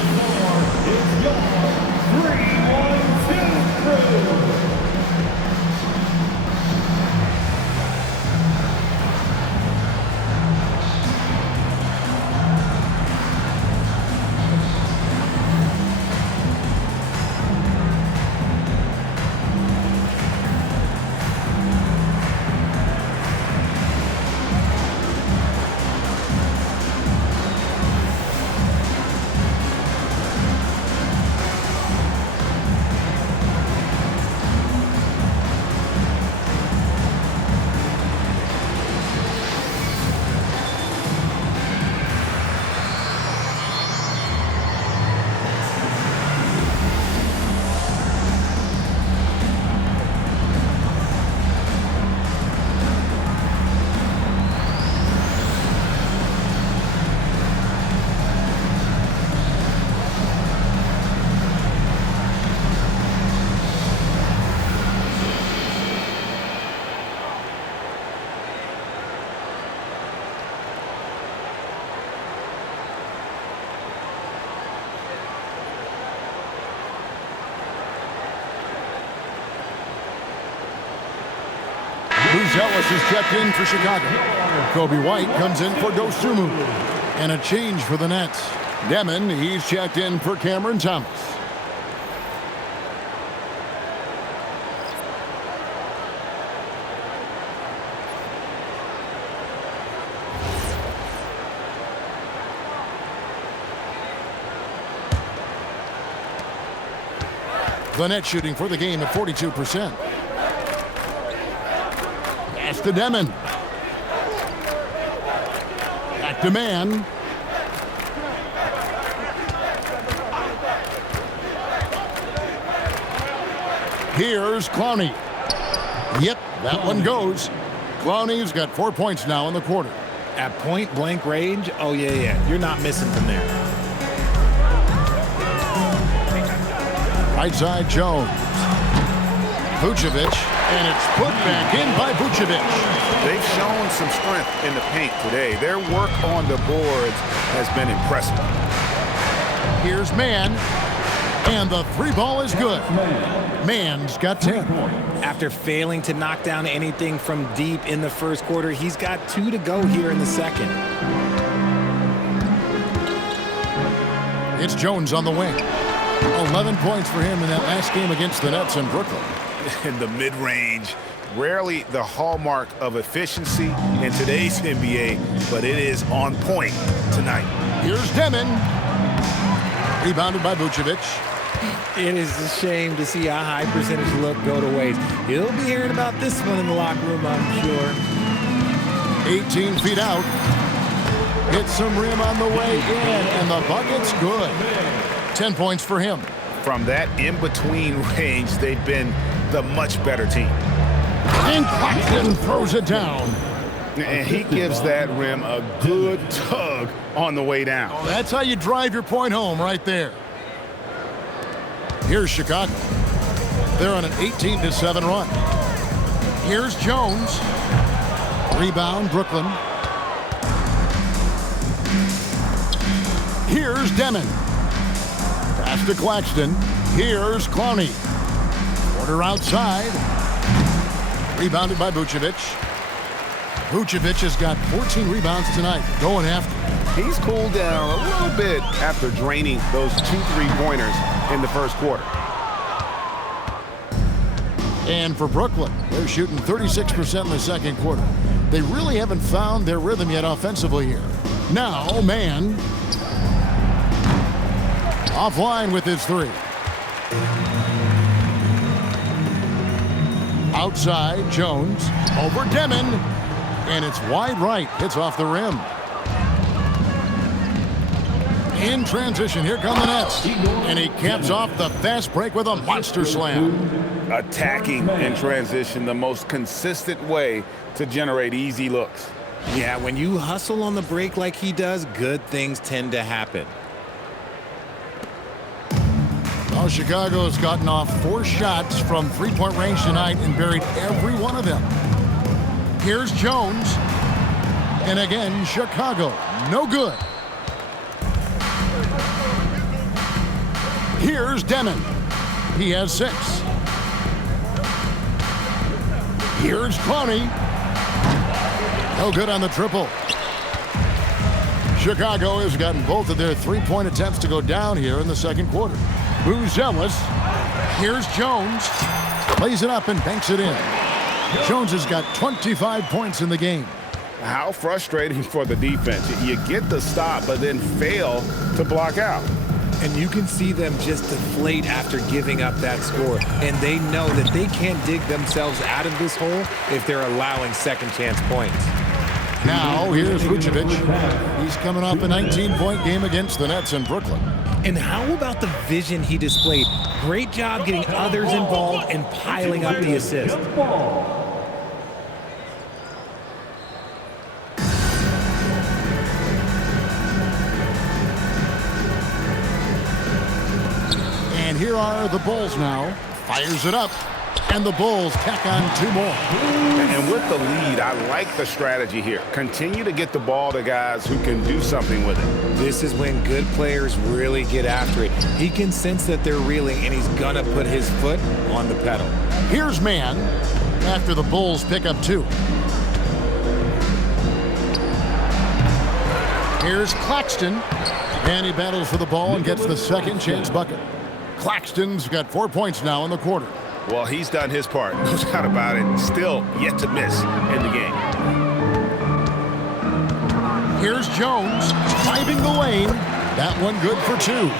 It's your 3-1-2 crew. Bruce Ellis is checked in for Chicago. Coby White comes in for Dosumu. And a change for the Nets. Demon, he's checked in for Cameron Thomas. The Nets shooting for the game at 42%. Pass to Demon. Back to Mann. Here's Clowney. Yep, that one goes. Clowney's got 4 points now in the quarter. At point blank range, oh yeah. You're not missing from there. Right side, Jones. Vucevic, and it's put back in by Vucevic. They've shown some strength in the paint today. Their work on the boards has been impressive. Here's Mann, and the three ball is good. Mann's got 10. After failing to knock down anything from deep in the first quarter, he's got 2 to go here in the second. It's Jones on the wing. 11 points for him in that last game against the Nets in Brooklyn. In the mid-range, rarely the hallmark of efficiency in today's NBA, but it is on point tonight. Here's Demon. Rebounded by Vucevic. It is a shame to see a high percentage look go to waste. He'll be hearing about this one in the locker room, I'm sure. 18 feet out. Hits some rim on the way in, and the bucket's good. 10 points for him. From that in-between range, they've been the much better team. And Claxton throws it down. And he gives that rim a good tug on the way down. That's how you drive your point home right there. Here's Chicago. They're on an 18-7 run. Here's Jones. Rebound, Brooklyn. Here's Demon. Pass to Claxton. Here's Clowney. Quarter outside. Rebounded by Vucevic. Vucevic has got 14 rebounds tonight. Going after. He's cooled down a little bit after draining those 2 3-pointers in the first quarter. And for Brooklyn, they're shooting 36% in the second quarter. They really haven't found their rhythm yet offensively here. Now, Mann. Offline with his 3. Outside, Jones. Over Demon. And it's wide right. Hits off the rim. In transition, here come the Nets. And he caps off the fast break with a monster slam. Attacking in transition, the most consistent way to generate easy looks. Yeah, when you hustle on the break like he does, good things tend to happen. Well, Chicago's gotten off 4 shots from 3-point range tonight and buried every one of them. Here's Jones. And again, Chicago. No good. Here's Demon. He has 6. Here's Clowney. No good on the triple. Chicago has gotten both of their three-point attempts to go down here in the second quarter. Buzelis. Here's Jones. Plays it up and banks it in. Jones has got 25 points in the game. How frustrating for the defense. You get the stop, but then fail to block out. And you can see them just deflate after giving up that score. And they know that they can't dig themselves out of this hole if they're allowing second chance points. Now, here's Vucevic. He's coming off a 19-point game against the Nets in Brooklyn. And how about the vision he displayed? Great job getting others involved and piling up the assist. And here are the Bulls now. Fires it up. And the Bulls tack on 2 more. And with the lead, I like the strategy here. Continue to get the ball to guys who can do something with it. This is when good players really get after it. He can sense that they're reeling, and he's gonna put his foot on the pedal. Here's Mann after the Bulls pick up 2. Here's Claxton. And he battles for the ball and gets the second chance bucket. Claxton's got 4 points now in the quarter. Well, he's done his part. No doubt about it. Still yet to miss in the game. Here's Jones driving the lane. That one good for 2.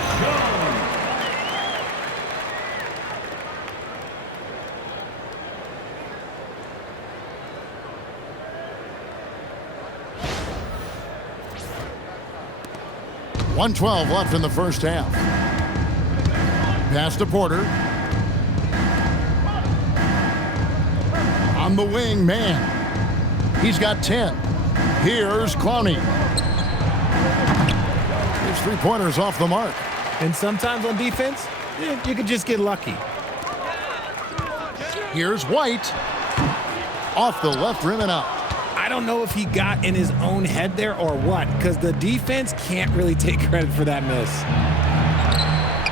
.112 left in the first half. Pass to Porter. On the wing, Mann. He's got 10. Here's Clowney. His three-pointer's off the mark. And sometimes on defense, you can just get lucky. Here's White. Off the left rim and out. I don't know if he got in his own head there or what, because the defense can't really take credit for that miss.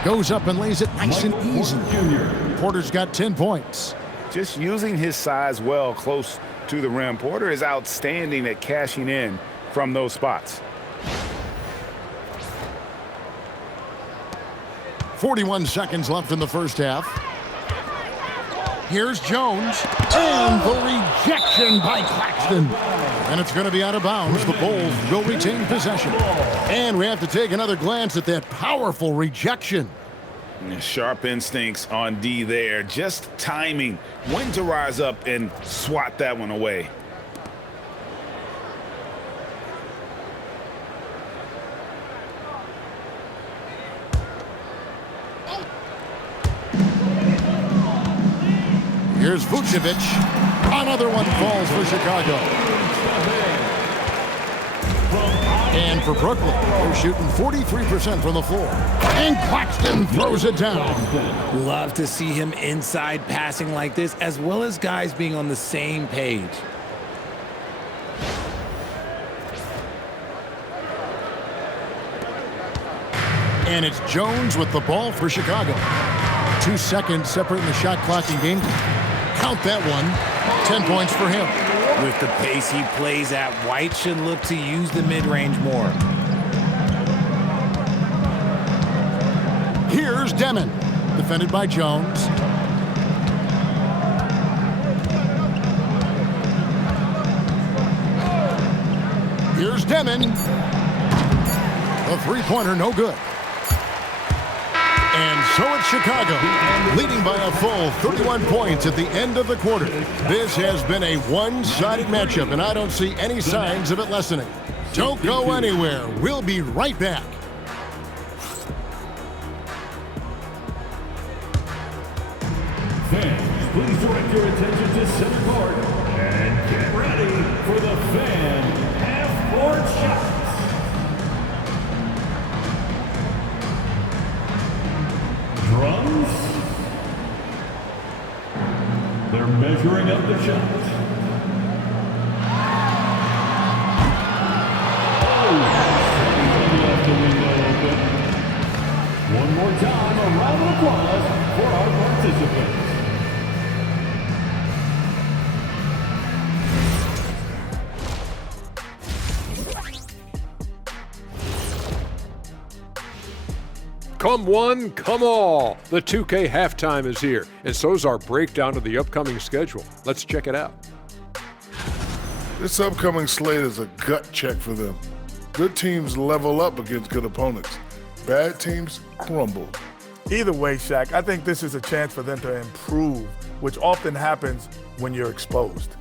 Goes up and lays it nice and easy. Porter's got 10 points. Just using his size well close to the rim. Porter is outstanding at cashing in from those spots. 41 seconds left in the first half. Here's Jones. And the rejection by Claxton. And it's going to be out of bounds. The Bulls will retain possession. And we have to take another glance at that powerful rejection. Sharp instincts on D there. Just timing when to rise up and swat that one away. Here's Vucevic. Another one falls for Chicago. And for Brooklyn, they're shooting 43% from the floor. And Claxton throws it down. Love to see him inside passing like this, as well as guys being on the same page. And it's Jones with the ball for Chicago. 2 seconds separating the shot clock and game time. Count that one. 10 points for him. With the pace he plays at, White should look to use the mid-range more. Here's Demon. Defended by Jones. Here's Demon. A three-pointer, no good. And so it's Chicago, leading by a full 31 points at the end of the quarter. This has been a one-sided matchup, and I don't see any signs of it lessening. Don't go anywhere. We'll be right back. Fans, please direct your attention to center court and get ready for the fan half-court shots. Drums. They're measuring up the shots. Oh, left the window open. One more One time, a round of applause for our participants. Come one, come all. The 2K halftime is here, and so's our breakdown of the upcoming schedule. Let's check it out. This upcoming slate is a gut check for them. Good teams level up against good opponents. Bad teams crumble. Either way, Shaq, I think this is a chance for them to improve, which often happens when you're exposed.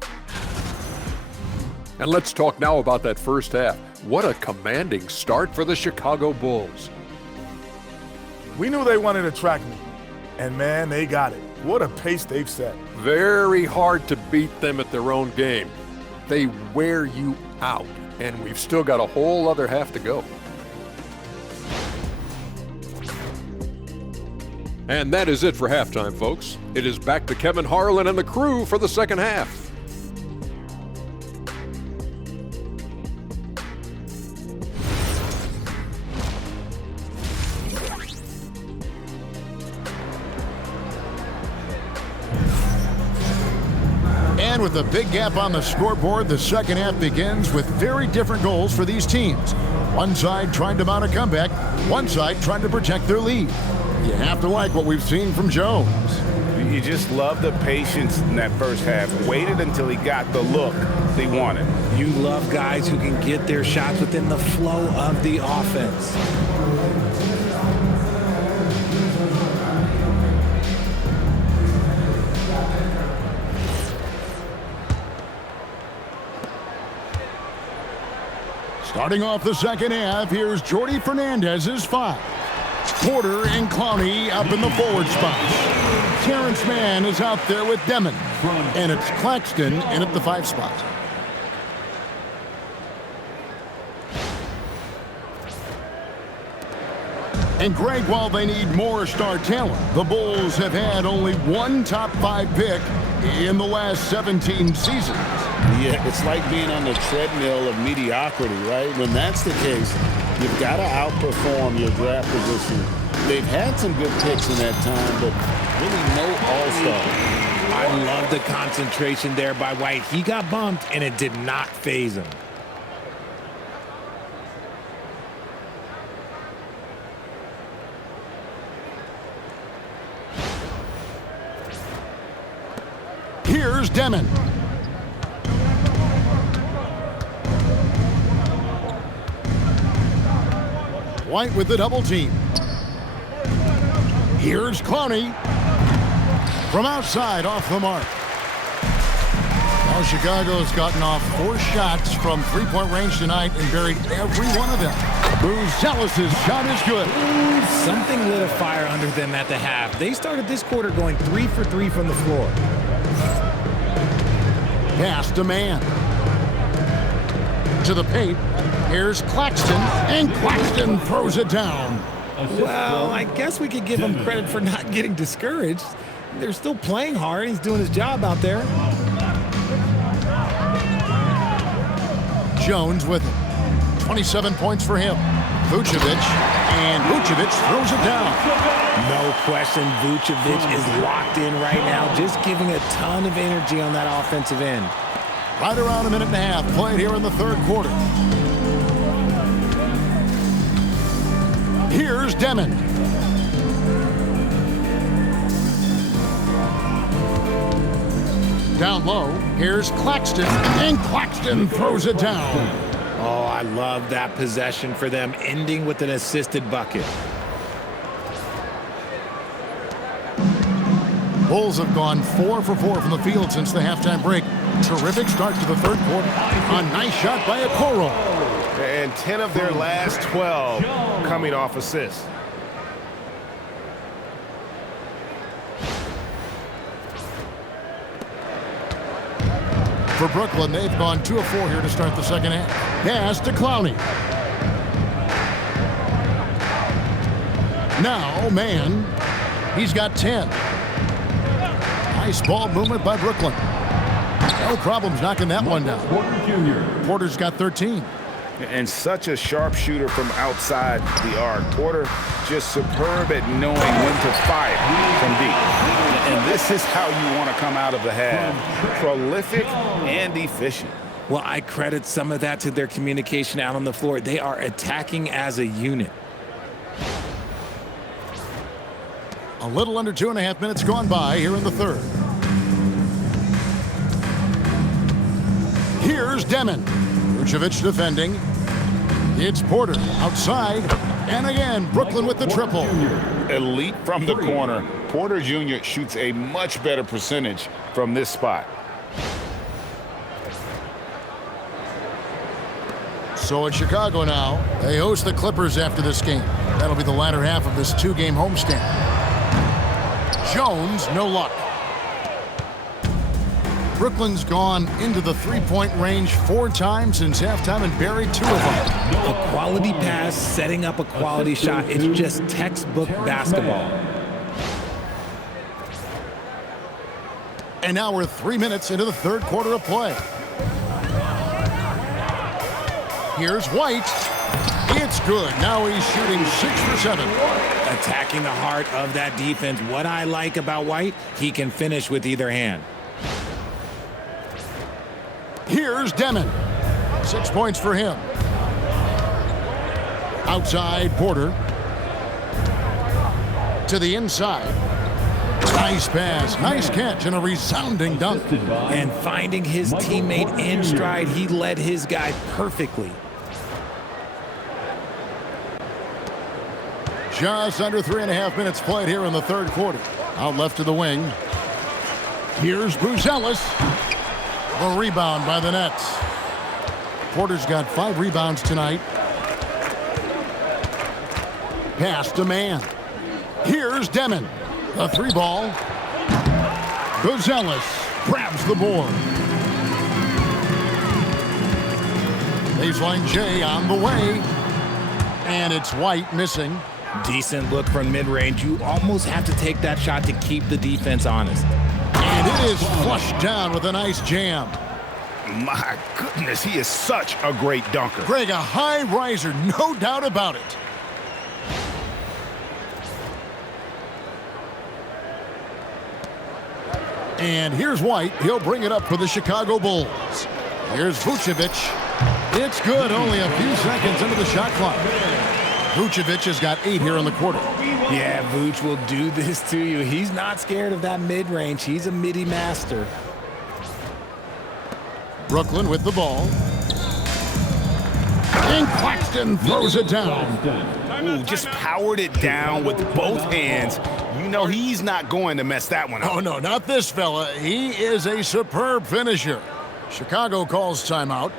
And let's talk now about that first half. What a commanding start for the Chicago Bulls. We knew they wanted to track me, and man, they got it. What a pace they've set. Very hard to beat them at their own game. They wear you out, and we've still got a whole other half to go. And that is it for halftime, folks. It is back to Kevin Harlan and the crew for the second half. And with a big gap on the scoreboard, the second half begins with very different goals for these teams. One side trying to mount a comeback, one side trying to protect their lead. You have to like what we've seen from Jones. You just love the patience in that first half. Waited until he got the look they wanted. You love guys who can get their shots within the flow of the offense. Starting off the second half, here's Jordy Fernandez's 5. Porter and Clowney up in the forward spots. Terance Mann is out there with Demon. And it's Claxton in at the 5 spot. And Greg, while they need more star talent, the Bulls have had only one top 5 pick in the last 17 seasons. Yeah, it's like being on the treadmill of mediocrity, right? When that's the case, you've got to outperform your draft position. They've had some good picks in that time, but really no all-star. I love the concentration there by White. He got bumped, and it did not faze him. Here's Demon. White with the double team. Here's Clowney. From outside, off the mark. Now Chicago's gotten off 4 shots from 3-point range tonight and buried every one of them. Buzelis' shot is good. Something lit a fire under them at the half. They started this quarter going 3 for 3 from the floor. Pass to Mann. To the paint. Here's Claxton, and Claxton throws it down. Well, I guess we could give him credit for not getting discouraged. They're still playing hard. He's doing his job out there. Jones with it. 27 points for him. Vucevic, and Vucevic throws it down. No question, Vucevic is locked in right now, just giving a ton of energy on that offensive end. Right around a minute and a half played here in the third quarter. Here's Demon. Down low, here's Claxton, and Claxton throws it down. Oh, I love that possession for them, ending with an assisted bucket. Bulls have gone 4 for 4 from the field since the halftime break. Terrific start to the third quarter. A nice shot by Okoro. And 10 of their last 12 coming off assists. For Brooklyn, they've gone 2 of 4 here to start the second half. Pass to Clowney. Now, Mann. He's got 10. Nice ball movement by Brooklyn. No problems knocking that one down. Porter's got 13. And such a sharpshooter from outside the arc. Porter just superb at knowing when to fire from deep. And this is how you want to come out of the half. Prolific and efficient. Well, I credit some of that to their communication out on the floor. They are attacking as a unit. A little under 2.5 minutes gone by here in the third. Here's Demon. Vucevic defending. It's Porter outside. And again, Brooklyn with the triple. Elite from the corner. Porter Jr. shoots a much better percentage from this spot. So it's Chicago now. They host the Clippers after this game. That'll be the latter half of this 2-game homestand. Jones, no luck. Brooklyn's gone into the three-point range 4 times since halftime and buried 2 of them. A quality pass, setting up a quality shot. It's just textbook basketball. And now we're 3 minutes into the third quarter of play. Here's White. It's good. Now he's shooting 6 for 7. Attacking the heart of that defense. What I like about White, he can finish with either hand. Here's Demon. 6 points for him. Outside, Porter. To the inside. Nice pass, nice catch, and a resounding dunk. And finding his teammate in stride, he led his guy perfectly. Just under 3.5 minutes played here in the third quarter. Out left to the wing. Here's Buzelis. The rebound by the Nets. Porter's got 5 rebounds tonight. Pass to Mann. Here's Demon. The 3-ball. Buzelis grabs the board. Baseline J on the way. And it's White missing. Decent look from mid-range. You almost have to take that shot to keep the defense honest. And it is flushed down with a nice jam. My goodness, he is such a great dunker. Greg, a high riser, no doubt about it. And here's White. He'll bring it up for the Chicago Bulls. Here's Vucevic. It's good, only a few seconds into the shot clock. Vucevic has got 8 here in the quarter. Yeah, Vuce will do this to you. He's not scared of that mid-range. He's a midi master. Brooklyn with the ball. And Claxton throws it down. Ooh, just powered it down with both hands. You know he's not going to mess that one up. Oh, no, not this fella. He is a superb finisher. Chicago calls timeout.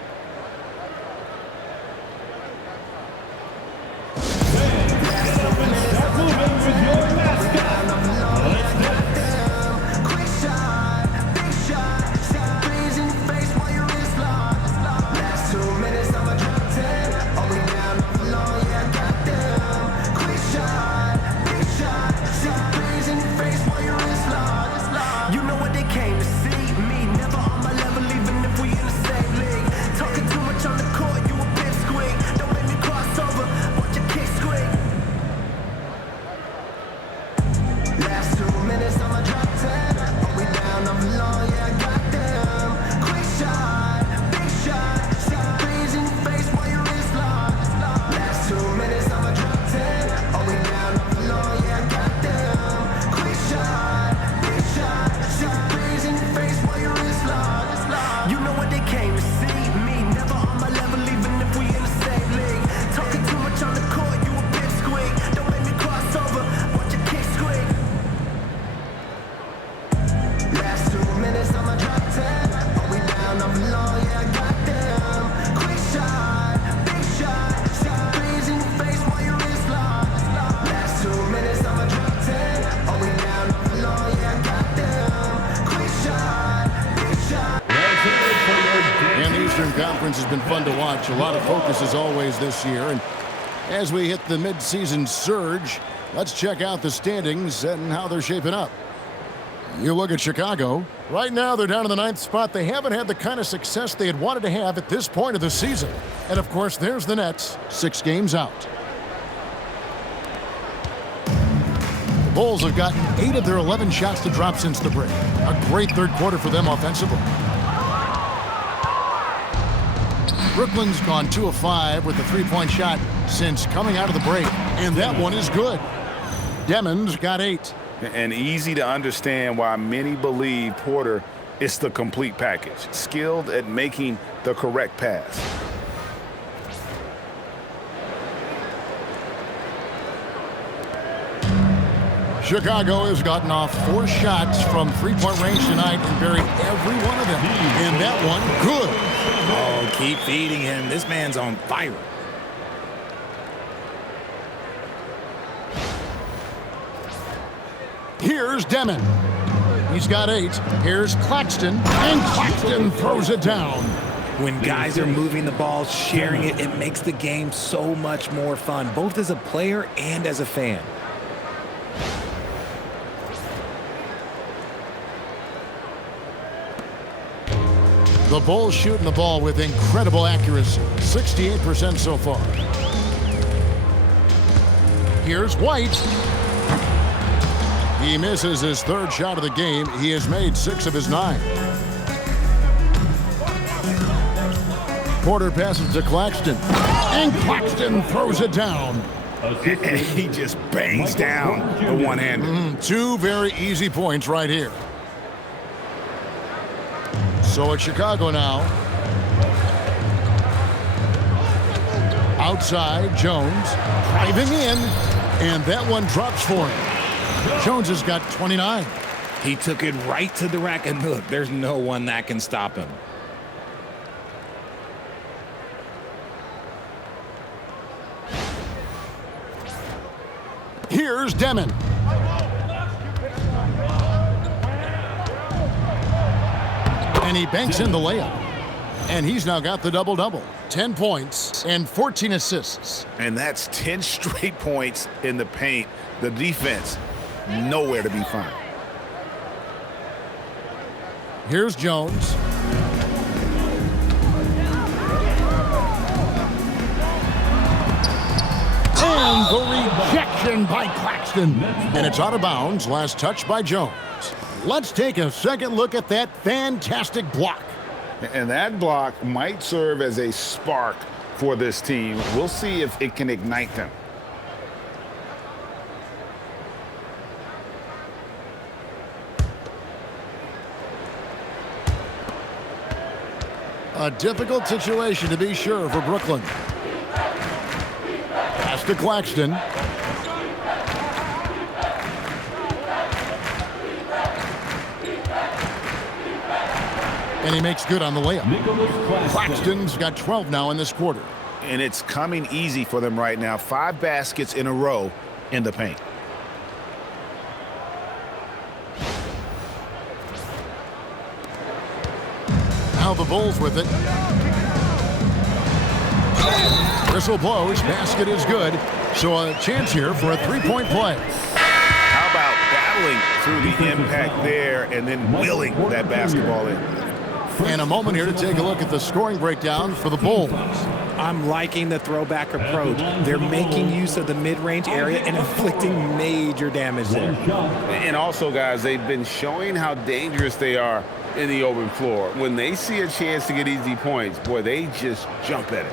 Conference has been fun to watch. A lot of focus as always this year. And as we hit the midseason surge, let's check out the standings and how they're shaping up. You look at Chicago. Right now, they're down in the 9th spot. They haven't had the kind of success they had wanted to have at this point of the season. And, of course, there's the Nets, 6 games out. The Bulls have gotten 8 of their 11 shots to drop since the break. A great third quarter for them offensively. Brooklyn's gone 2 of 5 with the three-point shot since coming out of the break. And that one is good. Demon's got 8. And easy to understand why many believe Porter is the complete package. Skilled at making the correct pass. Chicago has gotten off 4 shots from three-point range tonight and buried every one of them. And that one, good. Oh, keep feeding him. This man's on fire. Here's Demon. He's got 8. Here's Claxton. And Claxton throws it down. When guys are moving the ball, sharing it, it makes the game so much more fun, both as a player and as a fan. The Bulls shooting the ball with incredible accuracy. 68% so far. Here's White. He misses his 3rd shot of the game. He has made 6 of his 9. Porter passes to Claxton. And Claxton throws it down. He just bangs down the one-hander. 2 very easy points right here. So it's Chicago now. Outside, Jones driving in, and that one drops for him. Jones has got 29. He took it right to the rack, and look, there's no one that can stop him. Here's Demon. And he banks in the layup. And he's now got the double-double. 10 points and 14 assists. And that's 10 straight points in the paint. The defense, nowhere to be found. Here's Jones. And the rejection by Claxton. And it's out of bounds. Last touch by Jones. Let's take a second look at that fantastic block. And that block might serve as a spark for this team. We'll see if it can ignite them. A difficult situation to be sure for Brooklyn. Pass to Claxton. And he makes good on the layup. Claxton's got 12 now in this quarter. And it's coming easy for them right now. 5 baskets in a row in the paint. Now the Bulls with it. Whistle blows. Basket is good. So a chance here for a three-point play. How about battling through the impact there and then willing that basketball in? And a moment here to take a look at the scoring breakdown for the Bulls. I'm liking the throwback approach. They're making use of the mid-range area and inflicting major damage there. And also, guys, they've been showing how dangerous they are in the open floor. When they see a chance to get easy points, boy, they just jump at it.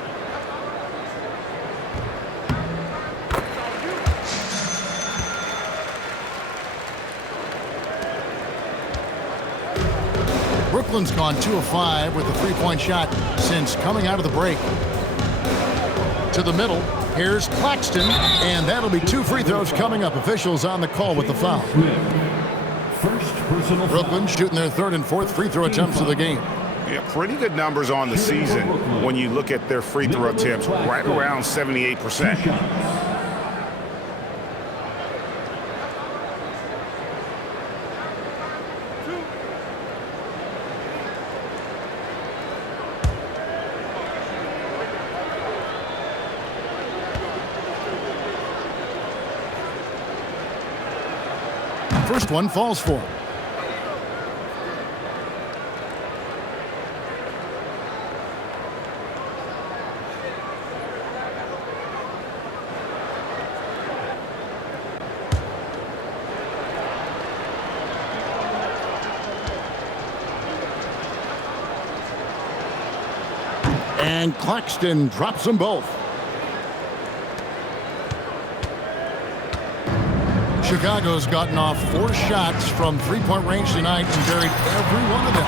Brooklyn's gone 2 of 5 with the three-point shot since coming out of the break. To the middle, here's Claxton, and that'll be 2 free throws coming up. Officials on the call with the foul. Brooklyn shooting their 3rd and 4th free throw attempts of the game. Yeah, pretty good numbers on the season when you look at their free throw attempts, right around 78%. First one falls for him. And Claxton drops them both. Chicago's gotten off 4 shots from three-point range tonight and buried every one of them.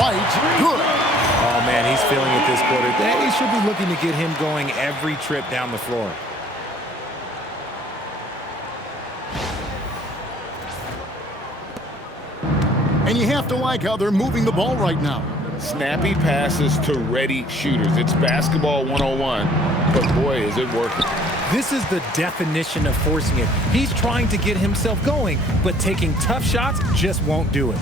White, good. Oh, man, he's feeling it this quarter. They should be looking to get him going every trip down the floor. And you have to like how they're moving the ball right now. Snappy passes to ready shooters. It's basketball 101, but boy, is it working. This is the definition of forcing it. He's trying to get himself going, but taking tough shots just won't do it.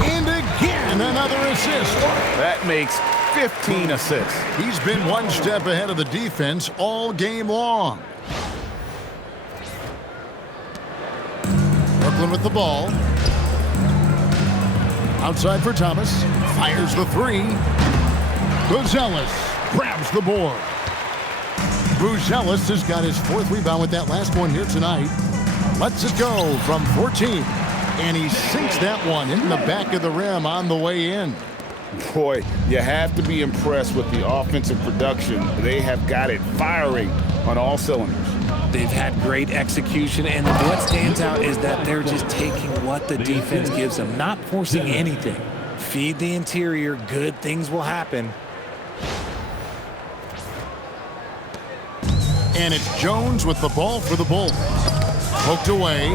And again, another assist. That makes 15 assists. He's been one step ahead of the defense all game long. Brooklyn with the ball. Outside for Thomas. Fires the three. Buzelis grabs the board. Buzelis has got his 4th rebound with that last one here tonight. Lets it go from 14. And he sinks that one in the back of the rim on the way in. Boy, you have to be impressed with the offensive production. They have got it firing on all cylinders. They've had great execution, and what stands out is that they're just taking what the defense gives them, not forcing anything. Feed the interior, good things will happen. And it's Jones with the ball for the Bulls. Poked away,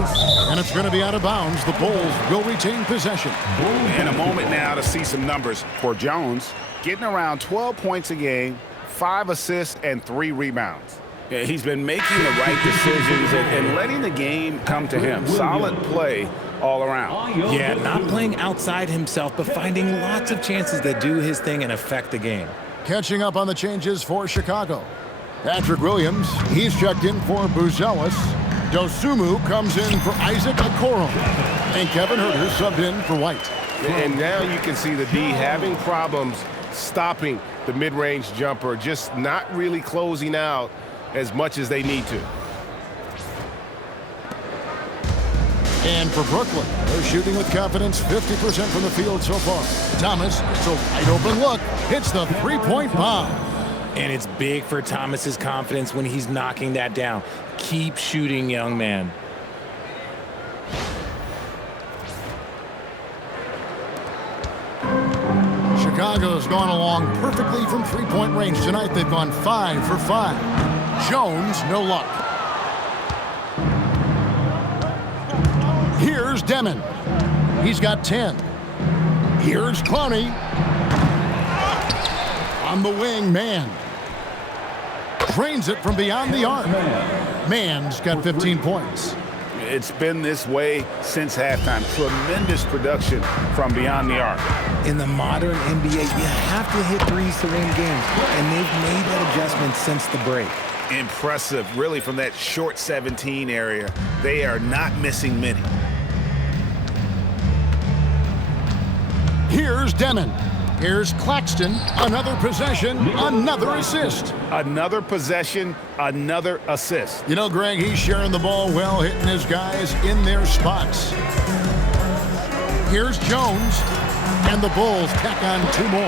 and it's going to be out of bounds. The Bulls will retain possession. And a moment now to see some numbers for Jones. Getting around 12 points a game, 5 assists, and 3 rebounds. Yeah, he's been making the right decisions and letting the game come to him. Solid play all around. Yeah, not playing outside himself, but finding lots of chances that do his thing and affect the game. Catching up on the changes for Chicago. Patrick Williams, he's checked in for Buzelis. Dosumu comes in for Isaac Okoro. And Kevin Huerter subbed in for White. And now you can see the D having problems stopping the mid-range jumper, just not really closing out as much as they need to. And for Brooklyn, they're shooting with confidence, 50% from the field so far. Thomas, it's a wide open look, hits the three-point bomb. And it's big for Thomas's confidence when he's knocking that down. Keep shooting, young man. Chicago's gone along perfectly from three-point range. Tonight they've gone 5 for 5. Jones, no luck. Here's Demon. He's got 10. Here's Clowney. On the wing, Mann. Drains it from beyond the arc. Mann's got 15 points. It's been this way since halftime. Tremendous production from beyond the arc. In the modern NBA, you have to hit threes to win games, and they've made that adjustment since the break. Impressive, really, from that short 17 area. They are not missing many. Here's Demon. Here's Claxton. Another possession, another assist. Another possession, another assist. You know, Greg, he's sharing the ball well, hitting his guys in their spots. Here's Jones, and the Bulls tack on 2 more.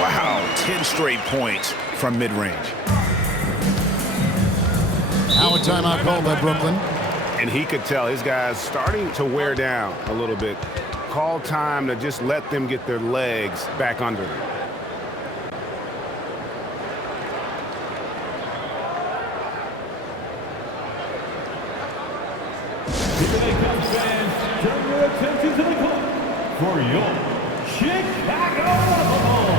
Wow, 10 straight points from mid-range. Now a timeout called by Brooklyn. And he could tell his guys starting to wear down a little bit. Call time to just let them get their legs back under them. Fans, turn your attention to the court for your Chicago Bulls.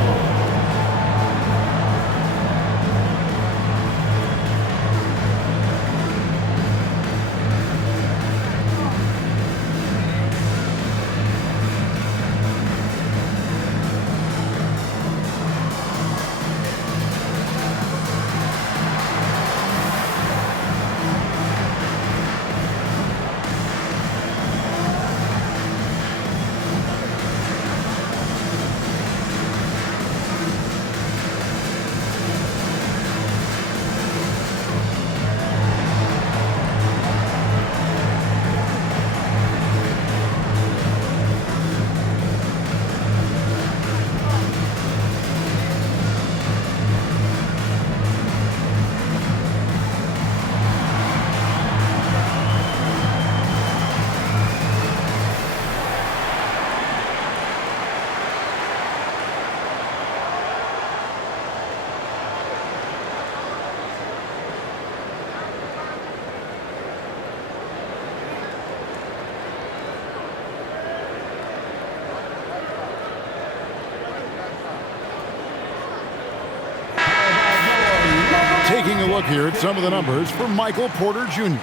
look here at some of the numbers for Michael Porter Jr.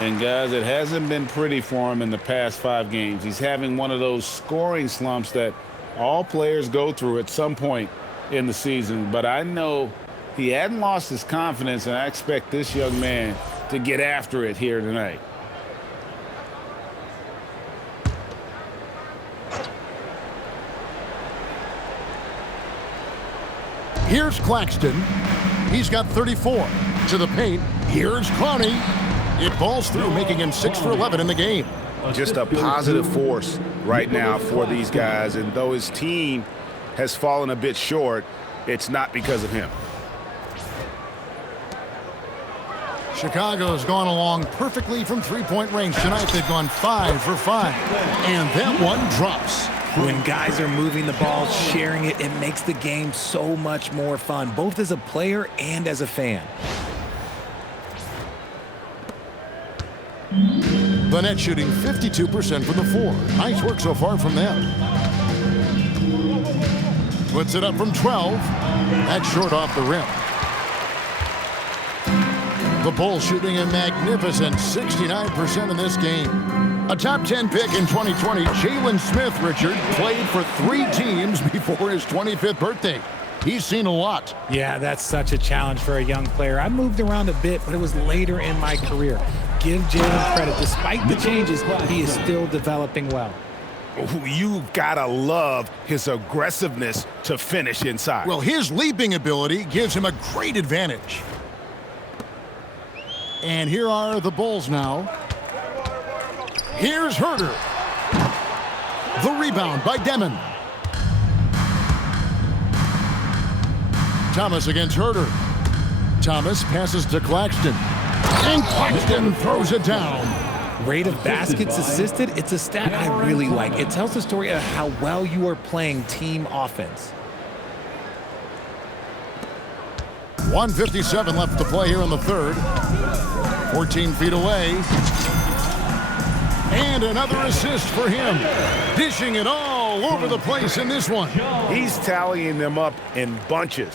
And guys, it hasn't been pretty for him in the past 5 games. He's having one of those scoring slumps that all players go through at some point in the season. But I know he hadn't lost his confidence, and I expect this young man to get after it here tonight. Here's Claxton. He's got 34. To the paint. Here's Clowney. It falls through, making him 6 for 11 in the game. Just a positive force right now for these guys. And though his team has fallen a bit short, it's not because of him. Chicago's gone along perfectly from three-point range tonight. They've gone 5 for 5. And that one drops. When guys are moving the ball, sharing it, it makes the game so much more fun, both as a player and as a fan. The net shooting 52% from the 4. Nice work so far from them. Puts it up from 12. That's short off the rim. The Bulls shooting a magnificent 69% in this game. A top 10 pick in 2020, Jalen Smith, Richard, played for 3 teams before his 25th birthday. He's seen a lot. Yeah, that's such a challenge for a young player. I moved around a bit, but it was later in my career. Give Jalen credit. Despite the changes, he is still developing well. You gotta love his aggressiveness to finish inside. Well, his leaping ability gives him a great advantage. And here are the Bulls now. Here's Herter. The rebound by Demon. Thomas against Herter. Thomas passes to Claxton. And Claxton throws it down. Rate of baskets assisted, it's a stat I really like. It tells the story of how well you are playing team offense. 1:57 left to play here in the third. 14 feet away. And another assist for him. Dishing it all over the place in this one. He's tallying them up in bunches.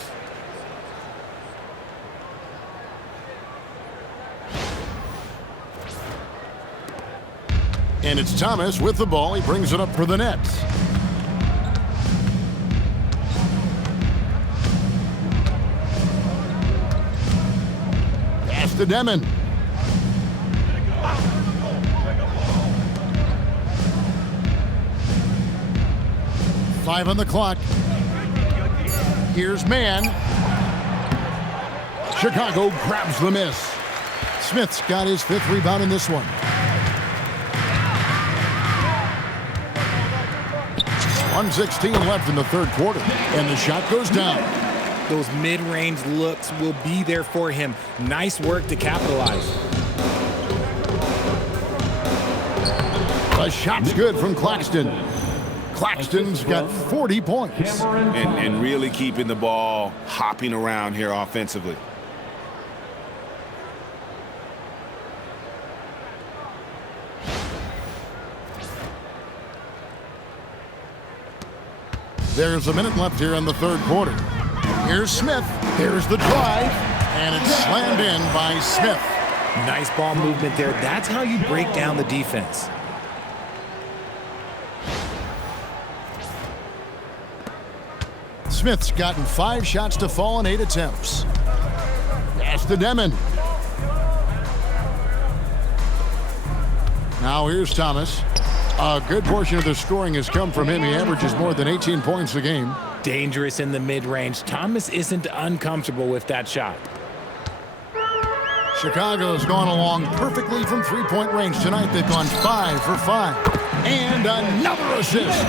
And it's Thomas with the ball. He brings it up for the Nets. Pass to Demon. Five on the clock. Here's Mann. Chicago grabs the miss. Smith's got his 5th rebound in this one. 1:16 left in the third quarter, and the shot goes down. Those mid-range looks will be there for him. Nice work to capitalize. The shot's good from Claxton. Claxton's got 40 points. And really keeping the ball hopping around here offensively. There's a minute left here in the third quarter. Here's Smith. Here's the drive. And it's slammed in by Smith. Nice ball movement there. That's how you break down the defense. Smith's gotten 5 shots to fall in 8 attempts. Pass to Demon. Now here's Thomas. A good portion of the scoring has come from him. He averages more than 18 points a game. Dangerous in the mid-range. Thomas isn't uncomfortable with that shot. Chicago's gone along perfectly from three-point range tonight. They've gone 5 for 5. And another assist.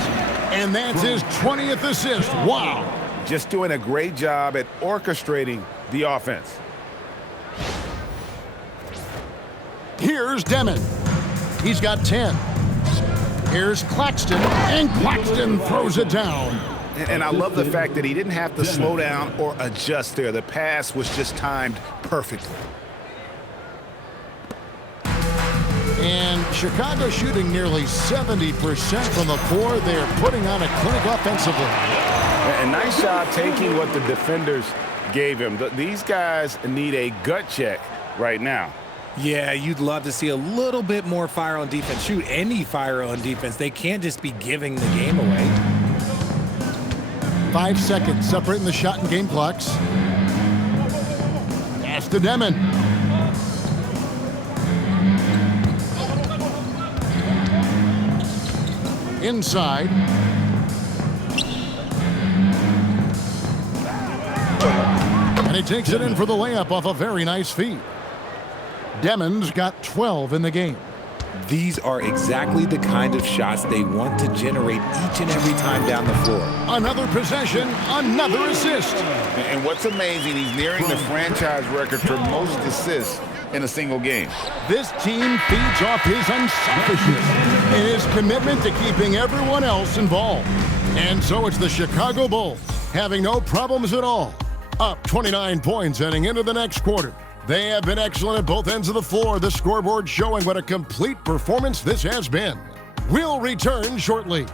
And that's his 20th assist. Wow. Just doing a great job at orchestrating the offense. Here's Demon. He's got 10. Here's Claxton, and Claxton throws it down. And I love the fact that he didn't have to slow down or adjust there. The pass was just timed perfectly. And Chicago shooting nearly 70% from the floor. They're putting on a clinic offensively. A nice job taking what the defenders gave him. These guys need a gut check right now. Yeah, you'd love to see a little bit more fire on defense. Shoot, any fire on defense. They can't just be giving the game away. 5 seconds separating the shot and game clocks. Pass to Demon. Inside. And he takes it in for the layup off a very nice feed. Demon's got 12 in the game. These are exactly the kind of shots they want to generate each and every time down the floor. Another possession, another assist. And what's amazing, he's nearing the franchise record for most assists in a single game. This team feeds off his unselfishness and his commitment to keeping everyone else involved. And so it's the Chicago Bulls having no problems at all. Up 29 points heading into the next quarter. They have been excellent at both ends of the floor. The scoreboard showing what a complete performance this has been. We'll return shortly.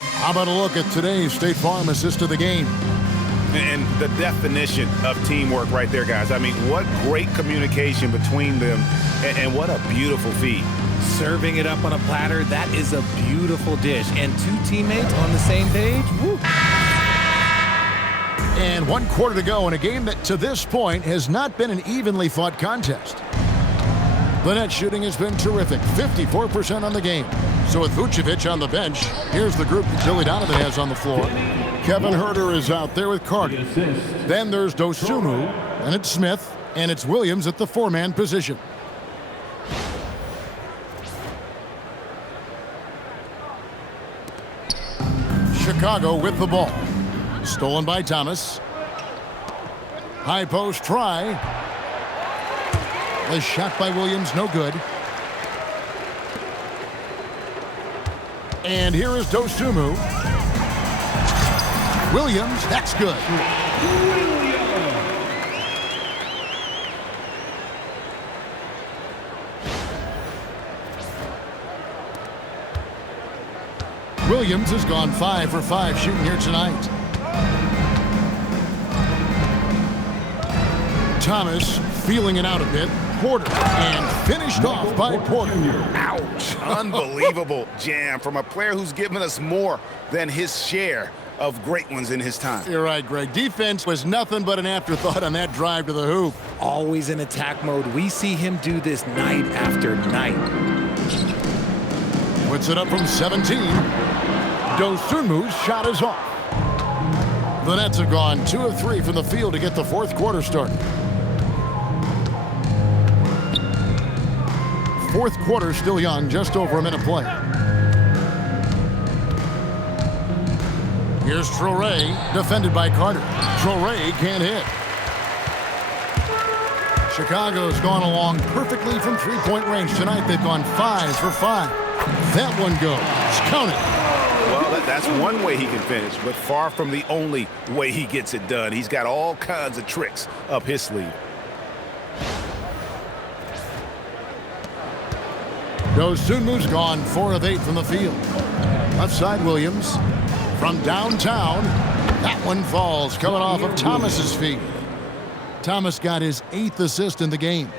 How about a look at today's State Farm assist of the game? And the definition of teamwork right there, guys. I mean, what great communication between them, and what a beautiful feed. Serving it up on a platter, that is a beautiful dish. And two teammates on the same page, woo. And 1 quarter to go in a game that to this point has not been an evenly fought contest. The net shooting has been terrific, 54% on the game. So with Vucevic on the bench, here's the group that Billy Donovan has on the floor. Kevin Herter is out there with Carter. Then there's Dosunmu, and it's Smith, and it's Williams at the 4-man position. Chicago with the ball. Stolen by Thomas. High post try. The shot by Williams, no good. And here is Dosunmu. Williams, that's good. Williams has gone 5 for 5 shooting here tonight. Thomas feeling it out a bit. Porter, and finished off by Porter. Ouch. Unbelievable jam from a player who's given us more than his share of great ones in his time. You're right, Greg. Defense was nothing but an afterthought on that drive to the hoop. Always in attack mode. We see him do this night after night. Puts it up from 17. Dosunmu's shot is off. The Nets have gone 2 of 3 from the field to get the fourth quarter started. Fourth quarter still young, just over a minute play. Here's Traore, defended by Carter. Traore can't hit. Chicago's gone along perfectly from three-point range tonight. They've gone 5 for 5. That one goes. Count it. Well, that's one way he can finish, but far from the only way he gets it done. He's got all kinds of tricks up his sleeve. Dosunmu's gone 4 of 8 from the field. Left side, Williams. From downtown, that one falls, coming off of Thomas's feet. Thomas got his 8th assist in the game.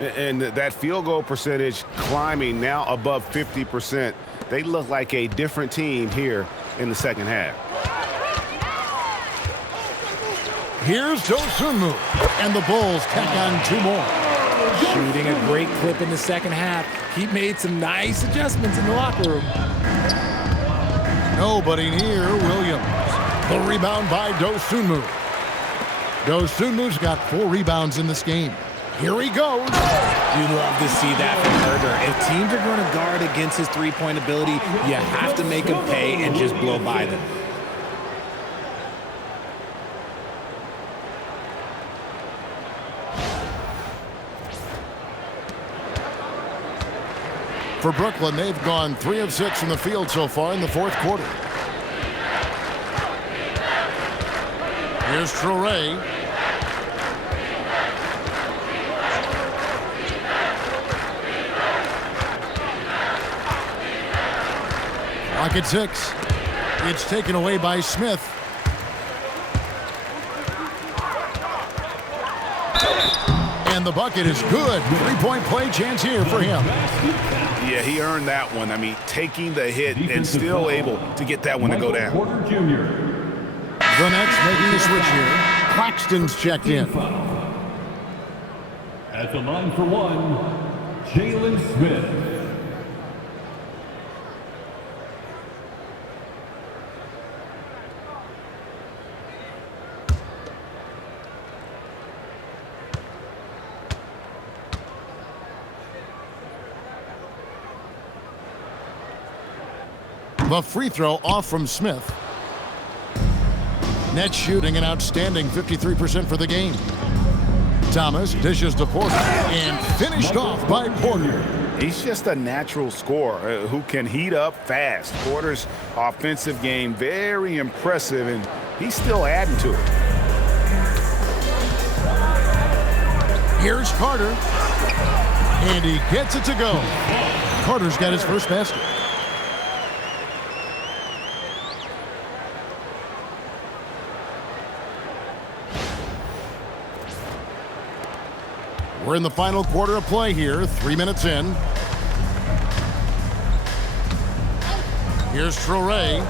And that field goal percentage climbing now above 50%. They look like a different team here in the second half. Here's Dosunmu, and the Bulls tack on 2 more. Shooting a great clip in the second half. He made some nice adjustments in the locker room. Nobody near Williams. The rebound by Dosunmu. Dosunmu's got 4 rebounds in this game. Here he goes. You love to see that from Herter. If teams are going to guard against his three-point ability, you have to make him pay and just blow by them. For Brooklyn, they've gone 3 of 6 from the field so far in the fourth quarter. Here's Traore. Clock at 6. It's taken away by Smith. And the bucket is good. 3-point play chance here for him. Yeah, he earned that one. I mean, taking the hit and still able to get that one to go down. The Nets making the switch here. Claxton's checked in. At the line for one, Jalen Smith. The free throw off from Smith. Nets shooting an outstanding 53% for the game. Thomas dishes to Porter and finished off by Porter. He's just a natural scorer who can heat up fast. Porter's offensive game very impressive, and he's still adding to it. Here's Carter, and he gets it to go. Carter's got his first basket. We're in the final quarter of play here, 3 minutes in. Here's Traore.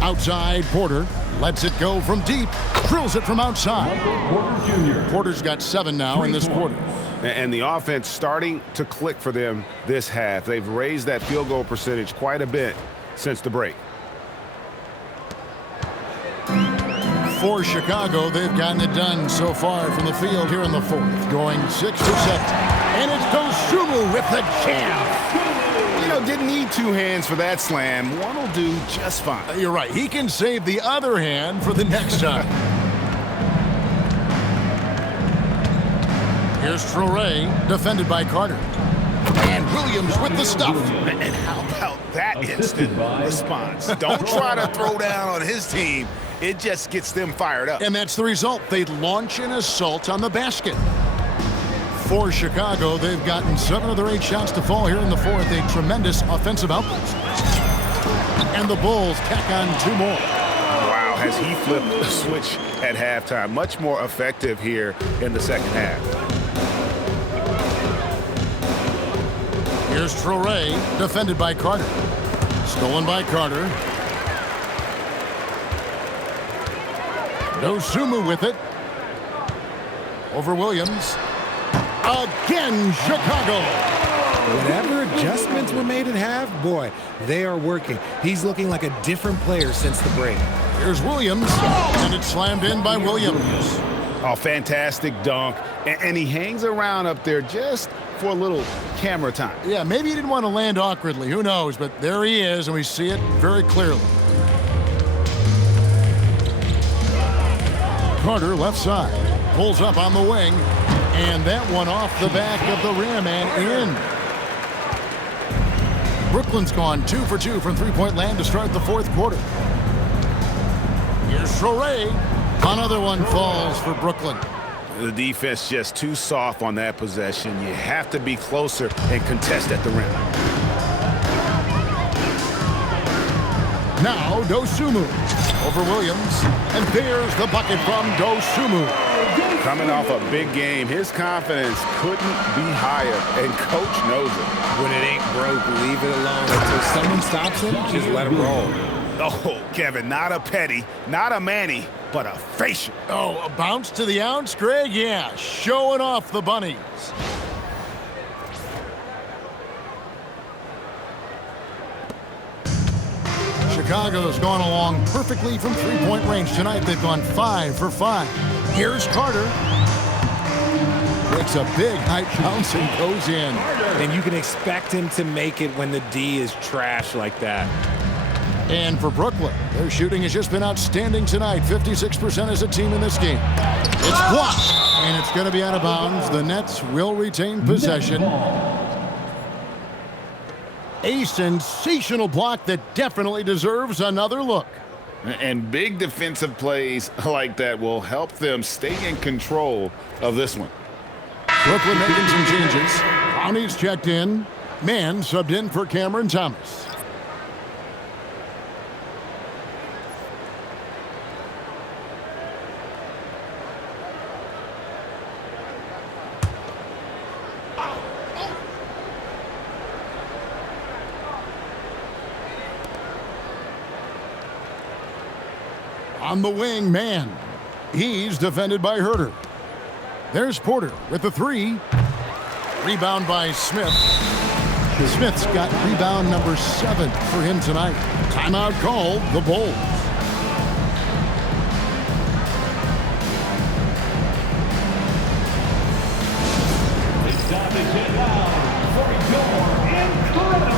Outside, Porter lets it go from deep, drills it from outside. Porter's got 7 now in this quarter. And the offense starting to click for them this half. They've raised that field goal percentage quite a bit since the break. For Chicago, they've gotten it done so far from the field here in the fourth, going 6 for 7. And it's Dosunmu with the jam. You know, didn't need 2 hands for that slam. One will do just fine. You're right. He can save the other hand for the next time. Here's Traore, defended by Carter. And Williams with the stuff. And how about that instant response? Don't try to throw down on his team. It just gets them fired up. And that's the result. They launch an assault on the basket. For Chicago, they've gotten 7 of their 8 shots to fall here in the fourth. A tremendous offensive outburst. And the Bulls tack on 2 more. Wow, has he flipped the switch at halftime. Much more effective here in the second half. Here's Traore, defended by Carter. Stolen by Carter. Dosunmu with it. Over Williams. Again, Chicago. Whatever adjustments were made at half, boy, they are working. He's looking like a different player since the break. Here's Williams, and it's slammed in by Williams. Oh, fantastic dunk. And he hangs around up there just for a little camera time. Yeah, maybe he didn't want to land awkwardly. Who knows? But there he is, and we see it very clearly. Carter, left side, pulls up on the wing, and that one off the back of the rim and in. Brooklyn's gone 2 for 2 from three-point land to start the fourth quarter. Here's Traore. Another one falls for Brooklyn. The defense just too soft on that possession. You have to be closer and contest at the rim. Now Dosunmu over Williams, and there's the bucket from Dosunmu. Coming off a big game, his confidence couldn't be higher, and coach knows it. When it ain't broke, leave it alone until someone stops it. Just let him roll. Oh, Kevin, not a petty, not a Manny, but a facial. Oh, a bounce to the ounce, Greg? Yeah, showing off the bunnies. Chicago's gone along perfectly from three-point range tonight. They've gone 5 for 5. Here's Carter. Makes a big high bounce and goes in. And you can expect him to make it when the D is trash like that. And for Brooklyn, their shooting has just been outstanding tonight. 56% as a team in this game. It's blocked, and it's going to be out of bounds. The Nets will retain possession. A sensational block that definitely deserves another look. And big defensive plays like that will help them stay in control of this one. Brooklyn making some changes. Brownie's checked in. Mann subbed in for Cameron Thomas. On the wing, Mann. He's defended by Herter. There's Porter with the 3. Rebound by Smith. Smith's got rebound number 7 for him tonight. Timeout called, the Bulls. It's time to get loud for your incredible.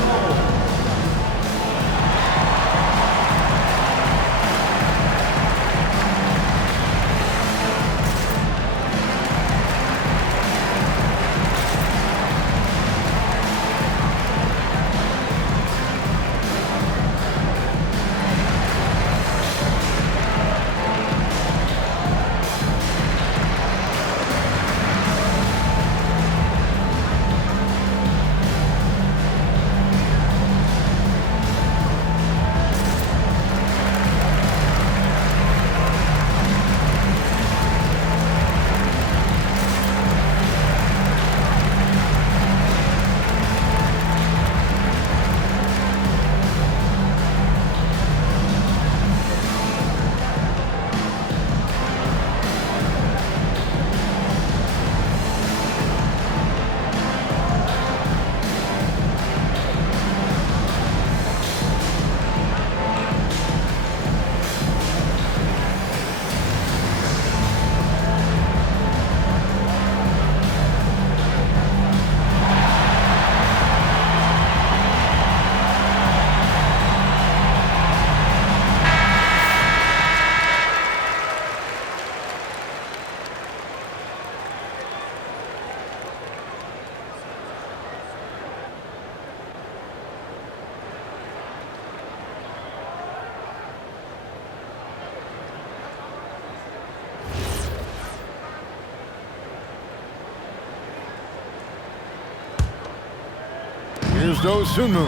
Here's Dosunmu.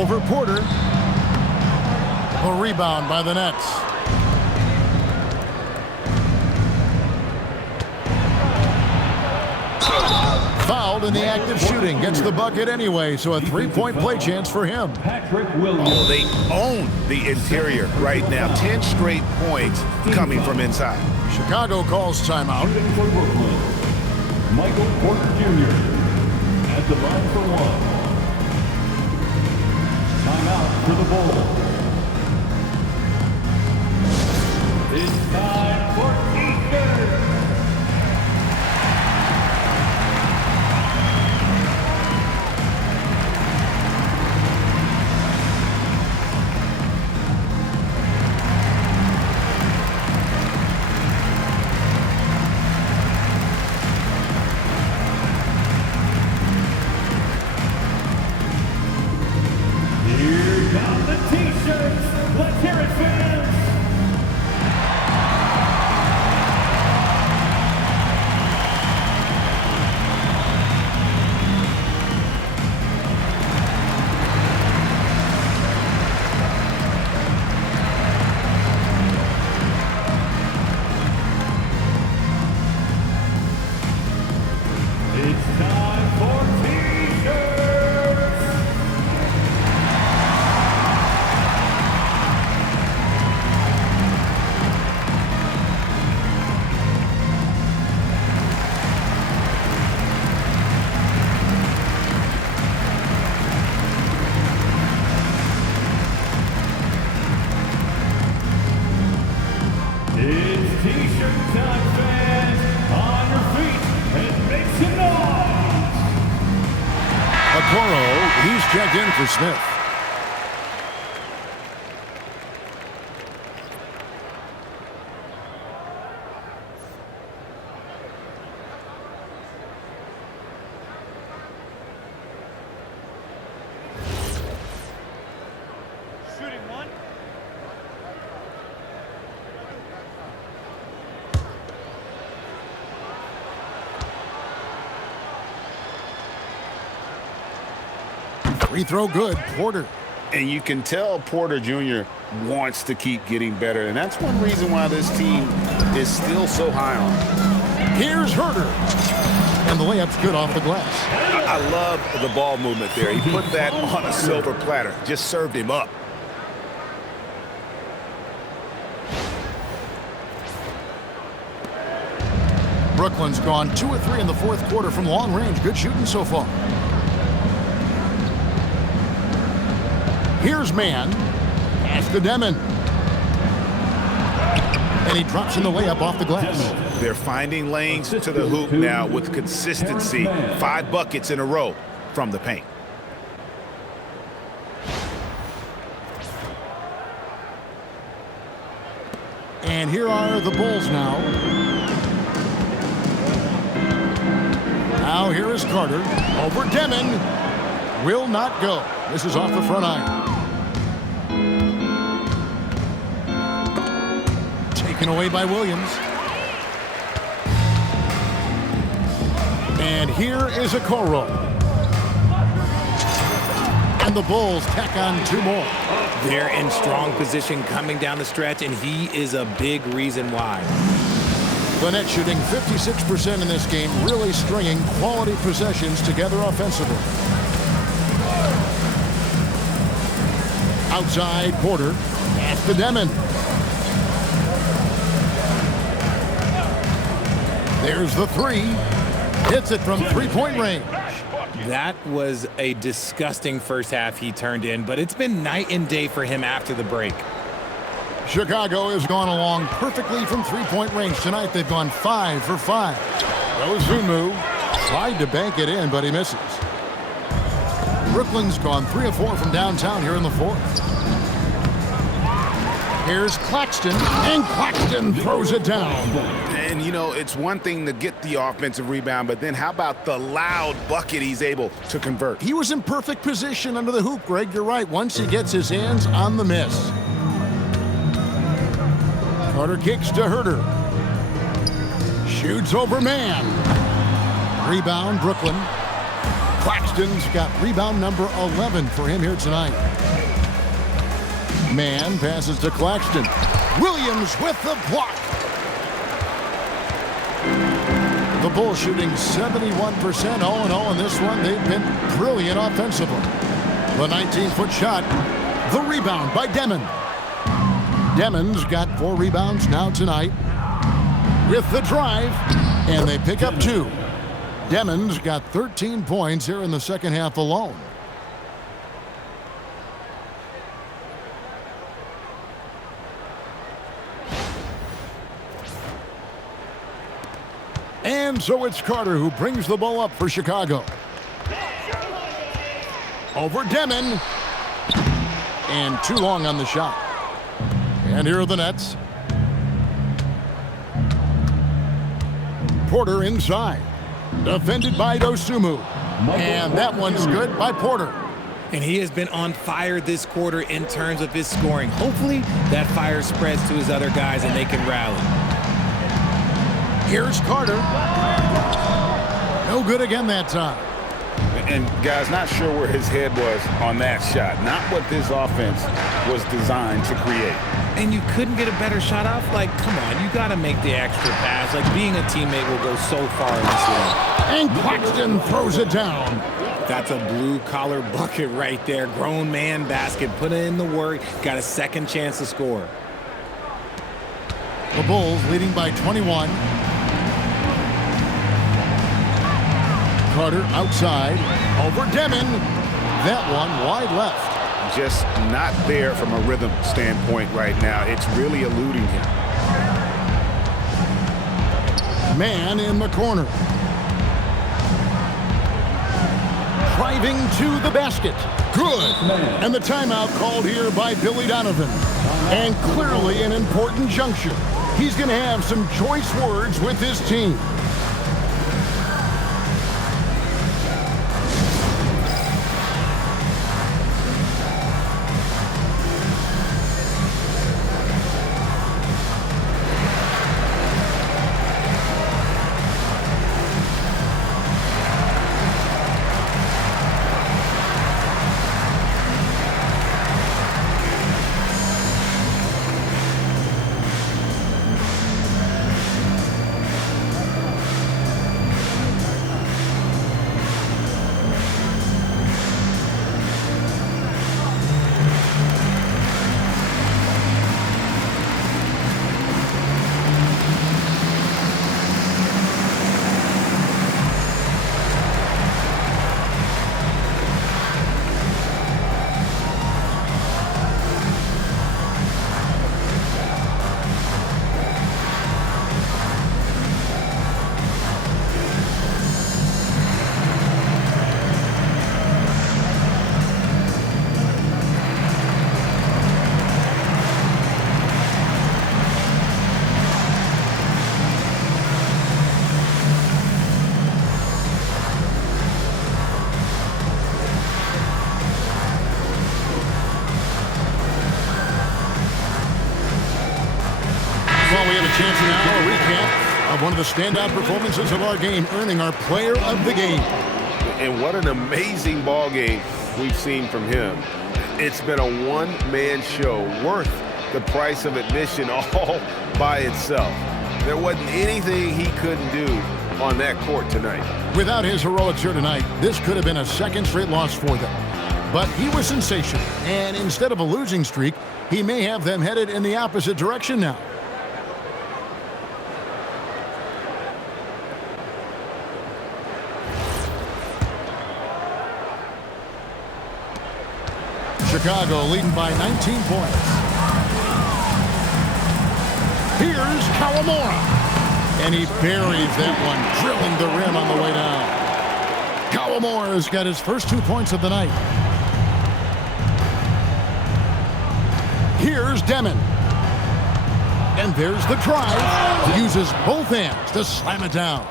Over Porter. A rebound by the Nets. Fouled in the act of shooting. Gets the bucket anyway, so a 3-point play chance for him. Oh, they own the interior right now. 10 straight points coming from inside. Chicago calls timeout. Michael Porter Jr. at the line for 1. Timeout for the Bulls. It's time for Eastern. Let's hear it, fans! It's time for T-shirts! It's T-shirt time, fans! On your feet and make some noise! Okoro, he's checked in for Smith. Shooting one. Free throw good, Porter. And you can tell Porter Jr. wants to keep getting better, and that's one reason why this team is still so high on him. Here's Herter. And the layup's good off the glass. I love the ball movement there. He put that on a silver platter. Just served him up. Brooklyn's gone 2 of 3 in the fourth quarter from long range. Good shooting so far. Here's Mann. Pass to Demon. And he drops in the layup off the glass. They're finding lanes to the hoop now with consistency. 5 buckets in a row from the paint. And here are the Bulls now. Now here is Carter. Over Demon. Will not go. This is off the front iron. Taken away by Williams. And here is Okoro. And the Bulls tack on 2 more. They're in strong position coming down the stretch, and he is a big reason why. The Nets shooting 56% in this game, really stringing quality possessions together offensively. Outside, Porter. Pass to Demon. There's the 3. Hits it from 3-point range. That was a disgusting first half he turned in, but it's been night and day for him after the break. Chicago has gone along perfectly from 3-point range tonight. They've gone 5 for 5. Ozumu tried to bank it in, but he misses. Brooklyn's gone 3 of 4 from downtown here in the fourth. Here's Claxton, and Claxton throws it down. And, you know, it's one thing to get the offensive rebound, but then how about the loud bucket he's able to convert? He was in perfect position under the hoop, Greg. You're right. Once he gets his hands on the miss. Carter kicks to Herter. Shoots over Mann. Rebound, Brooklyn. Claxton's got rebound number 11 for him here tonight. Mann passes to Claxton. Williams with the block. The Bulls shooting 71%, 0-0 in this one. They've been brilliant offensively. The 19-foot shot. The rebound by Demon. Demon's got 4 rebounds now tonight. With the drive, and they pick up 2. Demon's got 13 points here in the second half alone. And so it's Carter who brings the ball up for Chicago. Over Demon. And too long on the shot. And here are the Nets. Porter inside. Defended by Dosunmu. And that one's good by Porter. And he has been on fire this quarter in terms of his scoring. Hopefully that fire spreads to his other guys and they can rally. Here's Carter. No good again that time. And guys, not sure where his head was on that shot. Not what this offense was designed to create. And you couldn't get a better shot off? Like, come on, you got to make the extra pass. Like, being a teammate will go so far in this league. And Claxton throws it down. That's a blue-collar bucket right there. Grown man basket. Put in the work. Got a second chance to score. The Bulls leading by 21. Carter outside. Over Demon. That one wide left. Just not there from a rhythm standpoint right now. It's really eluding him. Mann in the corner. Driving to the basket. Good. And the timeout called here by Billy Donovan. And clearly an important juncture. He's going to have some choice words with his team. And a chance now, a recap of one of the standout performances of our game, earning our player of the game. And what an amazing ball game we've seen from him. It's been a one-man show worth the price of admission all by itself. There wasn't anything he couldn't do on that court tonight. Without his heroics here tonight, this could have been a second straight loss for them. But he was sensational, and instead of a losing streak, he may have them headed in the opposite direction now. Chicago leading by 19 points. Here's Kawamura. And he buries that one, drilling the rim on the way down. Kawamura's got his first 2 points of the night. Here's Demon. And there's the drive. Uses both hands to slam it down.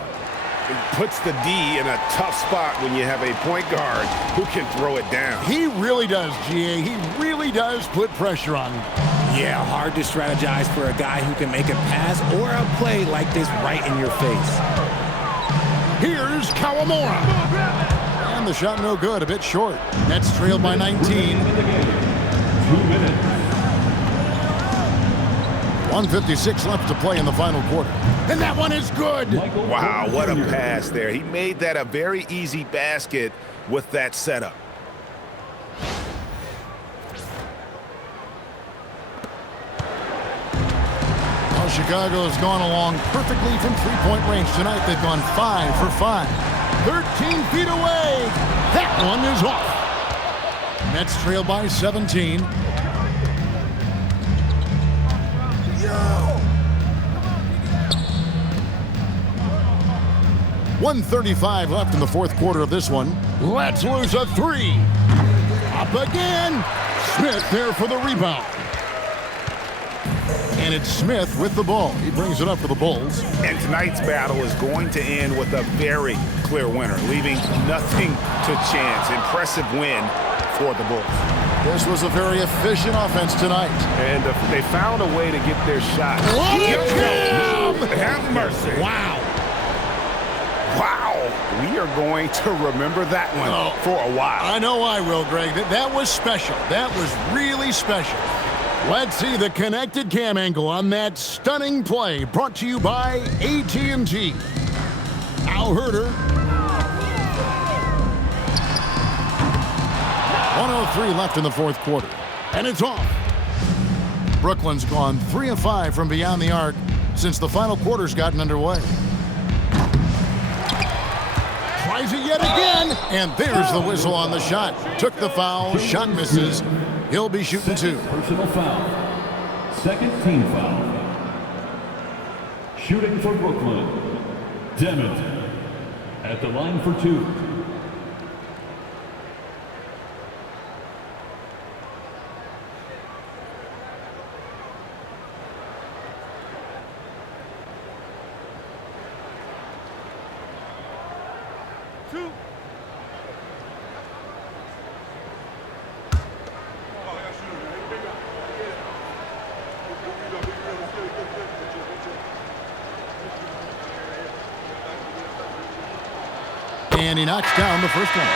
It puts the D in a tough spot when you have a point guard who can throw it down. He really does, GA. He really does put pressure on him. Yeah, hard to strategize for a guy who can make a pass or a play like this right in your face. Here's Kawamura. And the shot no good, a bit short. Nets trailed by 19. 2 minutes. 1:56 left to play in the final quarter. And that one is good. Wow, what a pass there. He made that a very easy basket with that setup. Well, Chicago has gone along perfectly from three-point range tonight. They've gone 5 for 5. 13 feet away. That one is off. Nets trail by 17. 1:35 left in the fourth quarter of this one. Let's lose a 3. Up again. Smith there for the rebound. And it's Smith with the ball. He brings it up for the Bulls. And tonight's battle is going to end with a very clear winner, leaving nothing to chance. Impressive win for the Bulls. This was a very efficient offense tonight. And they found a way to get their shot. Have mercy. Wow. Wow. We are going to remember that one for a while. I know I will, Greg. That was special. That was really special. Let's see the connected cam angle on that stunning play, brought to you by AT&T. Al Herder. 1:03 left in the fourth quarter. And it's off. Brooklyn's gone 3 of 5 from beyond the arc since the final quarter's gotten underway. Tries it yet again, and there's the whistle on the shot. Took the foul, shot misses. He'll be shooting 2. Personal foul. Second team foul. Shooting for Brooklyn. Demon at the line for 2. And he knocks down the first one.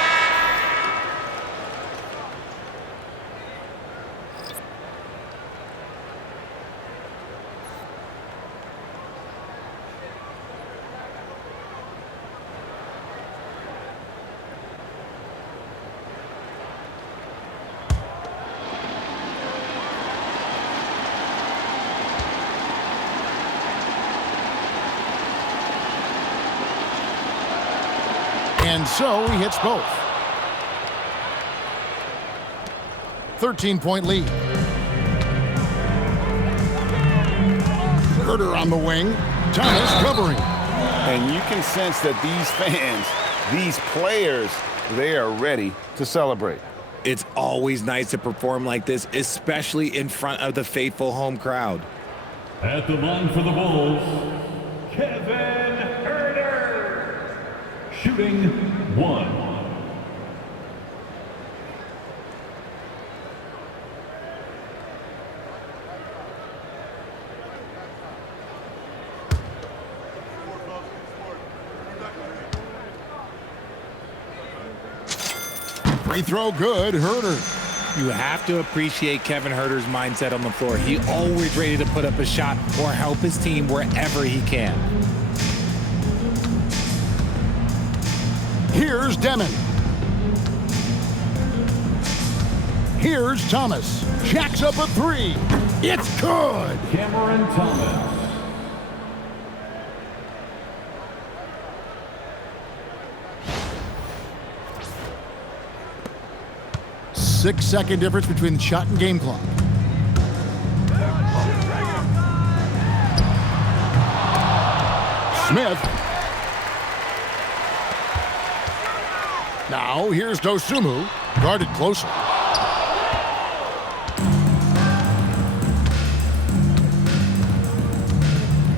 And so he hits both. 13-point lead. Herder on the wing. Thomas covering. And you can sense that these fans, these players, they are ready to celebrate. It's always nice to perform like this, especially in front of the faithful home crowd. At the line for the Bulls, Kevin Herder. Shooting 1. Free throw good, Herter. You have to appreciate Kevin Herter's mindset on the floor. He always ready to put up a shot or help his team wherever he can. Here's Demon. Here's Thomas. Jacks up a three. It's good. Cameron Thomas. 6-second difference between the shot and game clock. Smith. Now here's Dosumu, guarded closer.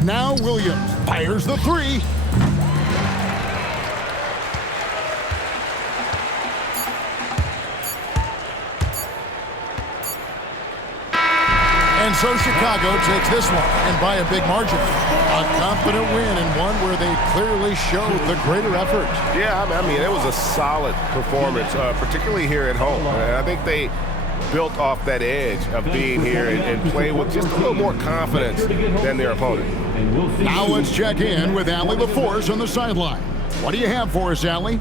Now Williams fires the three. And so Chicago takes this one, and by a big margin. A confident win, and one where they clearly showed the greater effort. Yeah, I mean, it was a solid performance, particularly here at home. And I think they built off that edge of being here and play with just a little more confidence than their opponent. Now let's check in with Allie LaForce on the sideline. What do you have for us, Allie?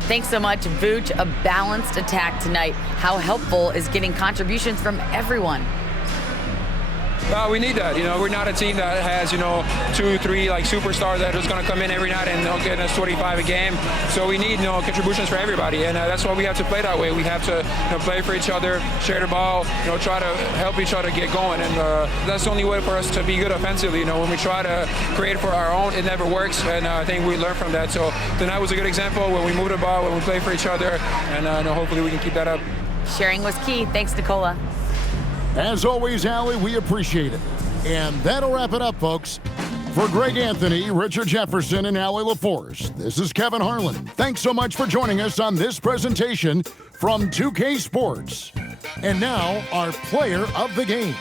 Thanks so much, Vooch. A balanced attack tonight. How helpful is getting contributions from everyone? We need that. We're not a team that has, 2, 3 superstars that are just going to come in every night and get us 25 a game. So we need, contributions for everybody, and that's why we have to play that way. We have to, play for each other, share the ball, try to help each other get going, and that's the only way for us to be good offensively. When we try to create for our own, it never works, and I think we learned from that. So tonight was a good example when we move the ball, when we play for each other, and hopefully we can keep that up. Sharing was key. Thanks, Nicola. As always, Allie, we appreciate it. And that'll wrap it up, folks. For Greg Anthony, Richard Jefferson, and Allie LaForce, this is Kevin Harlan. Thanks so much for joining us on this presentation from 2K Sports. And now, our player of the game.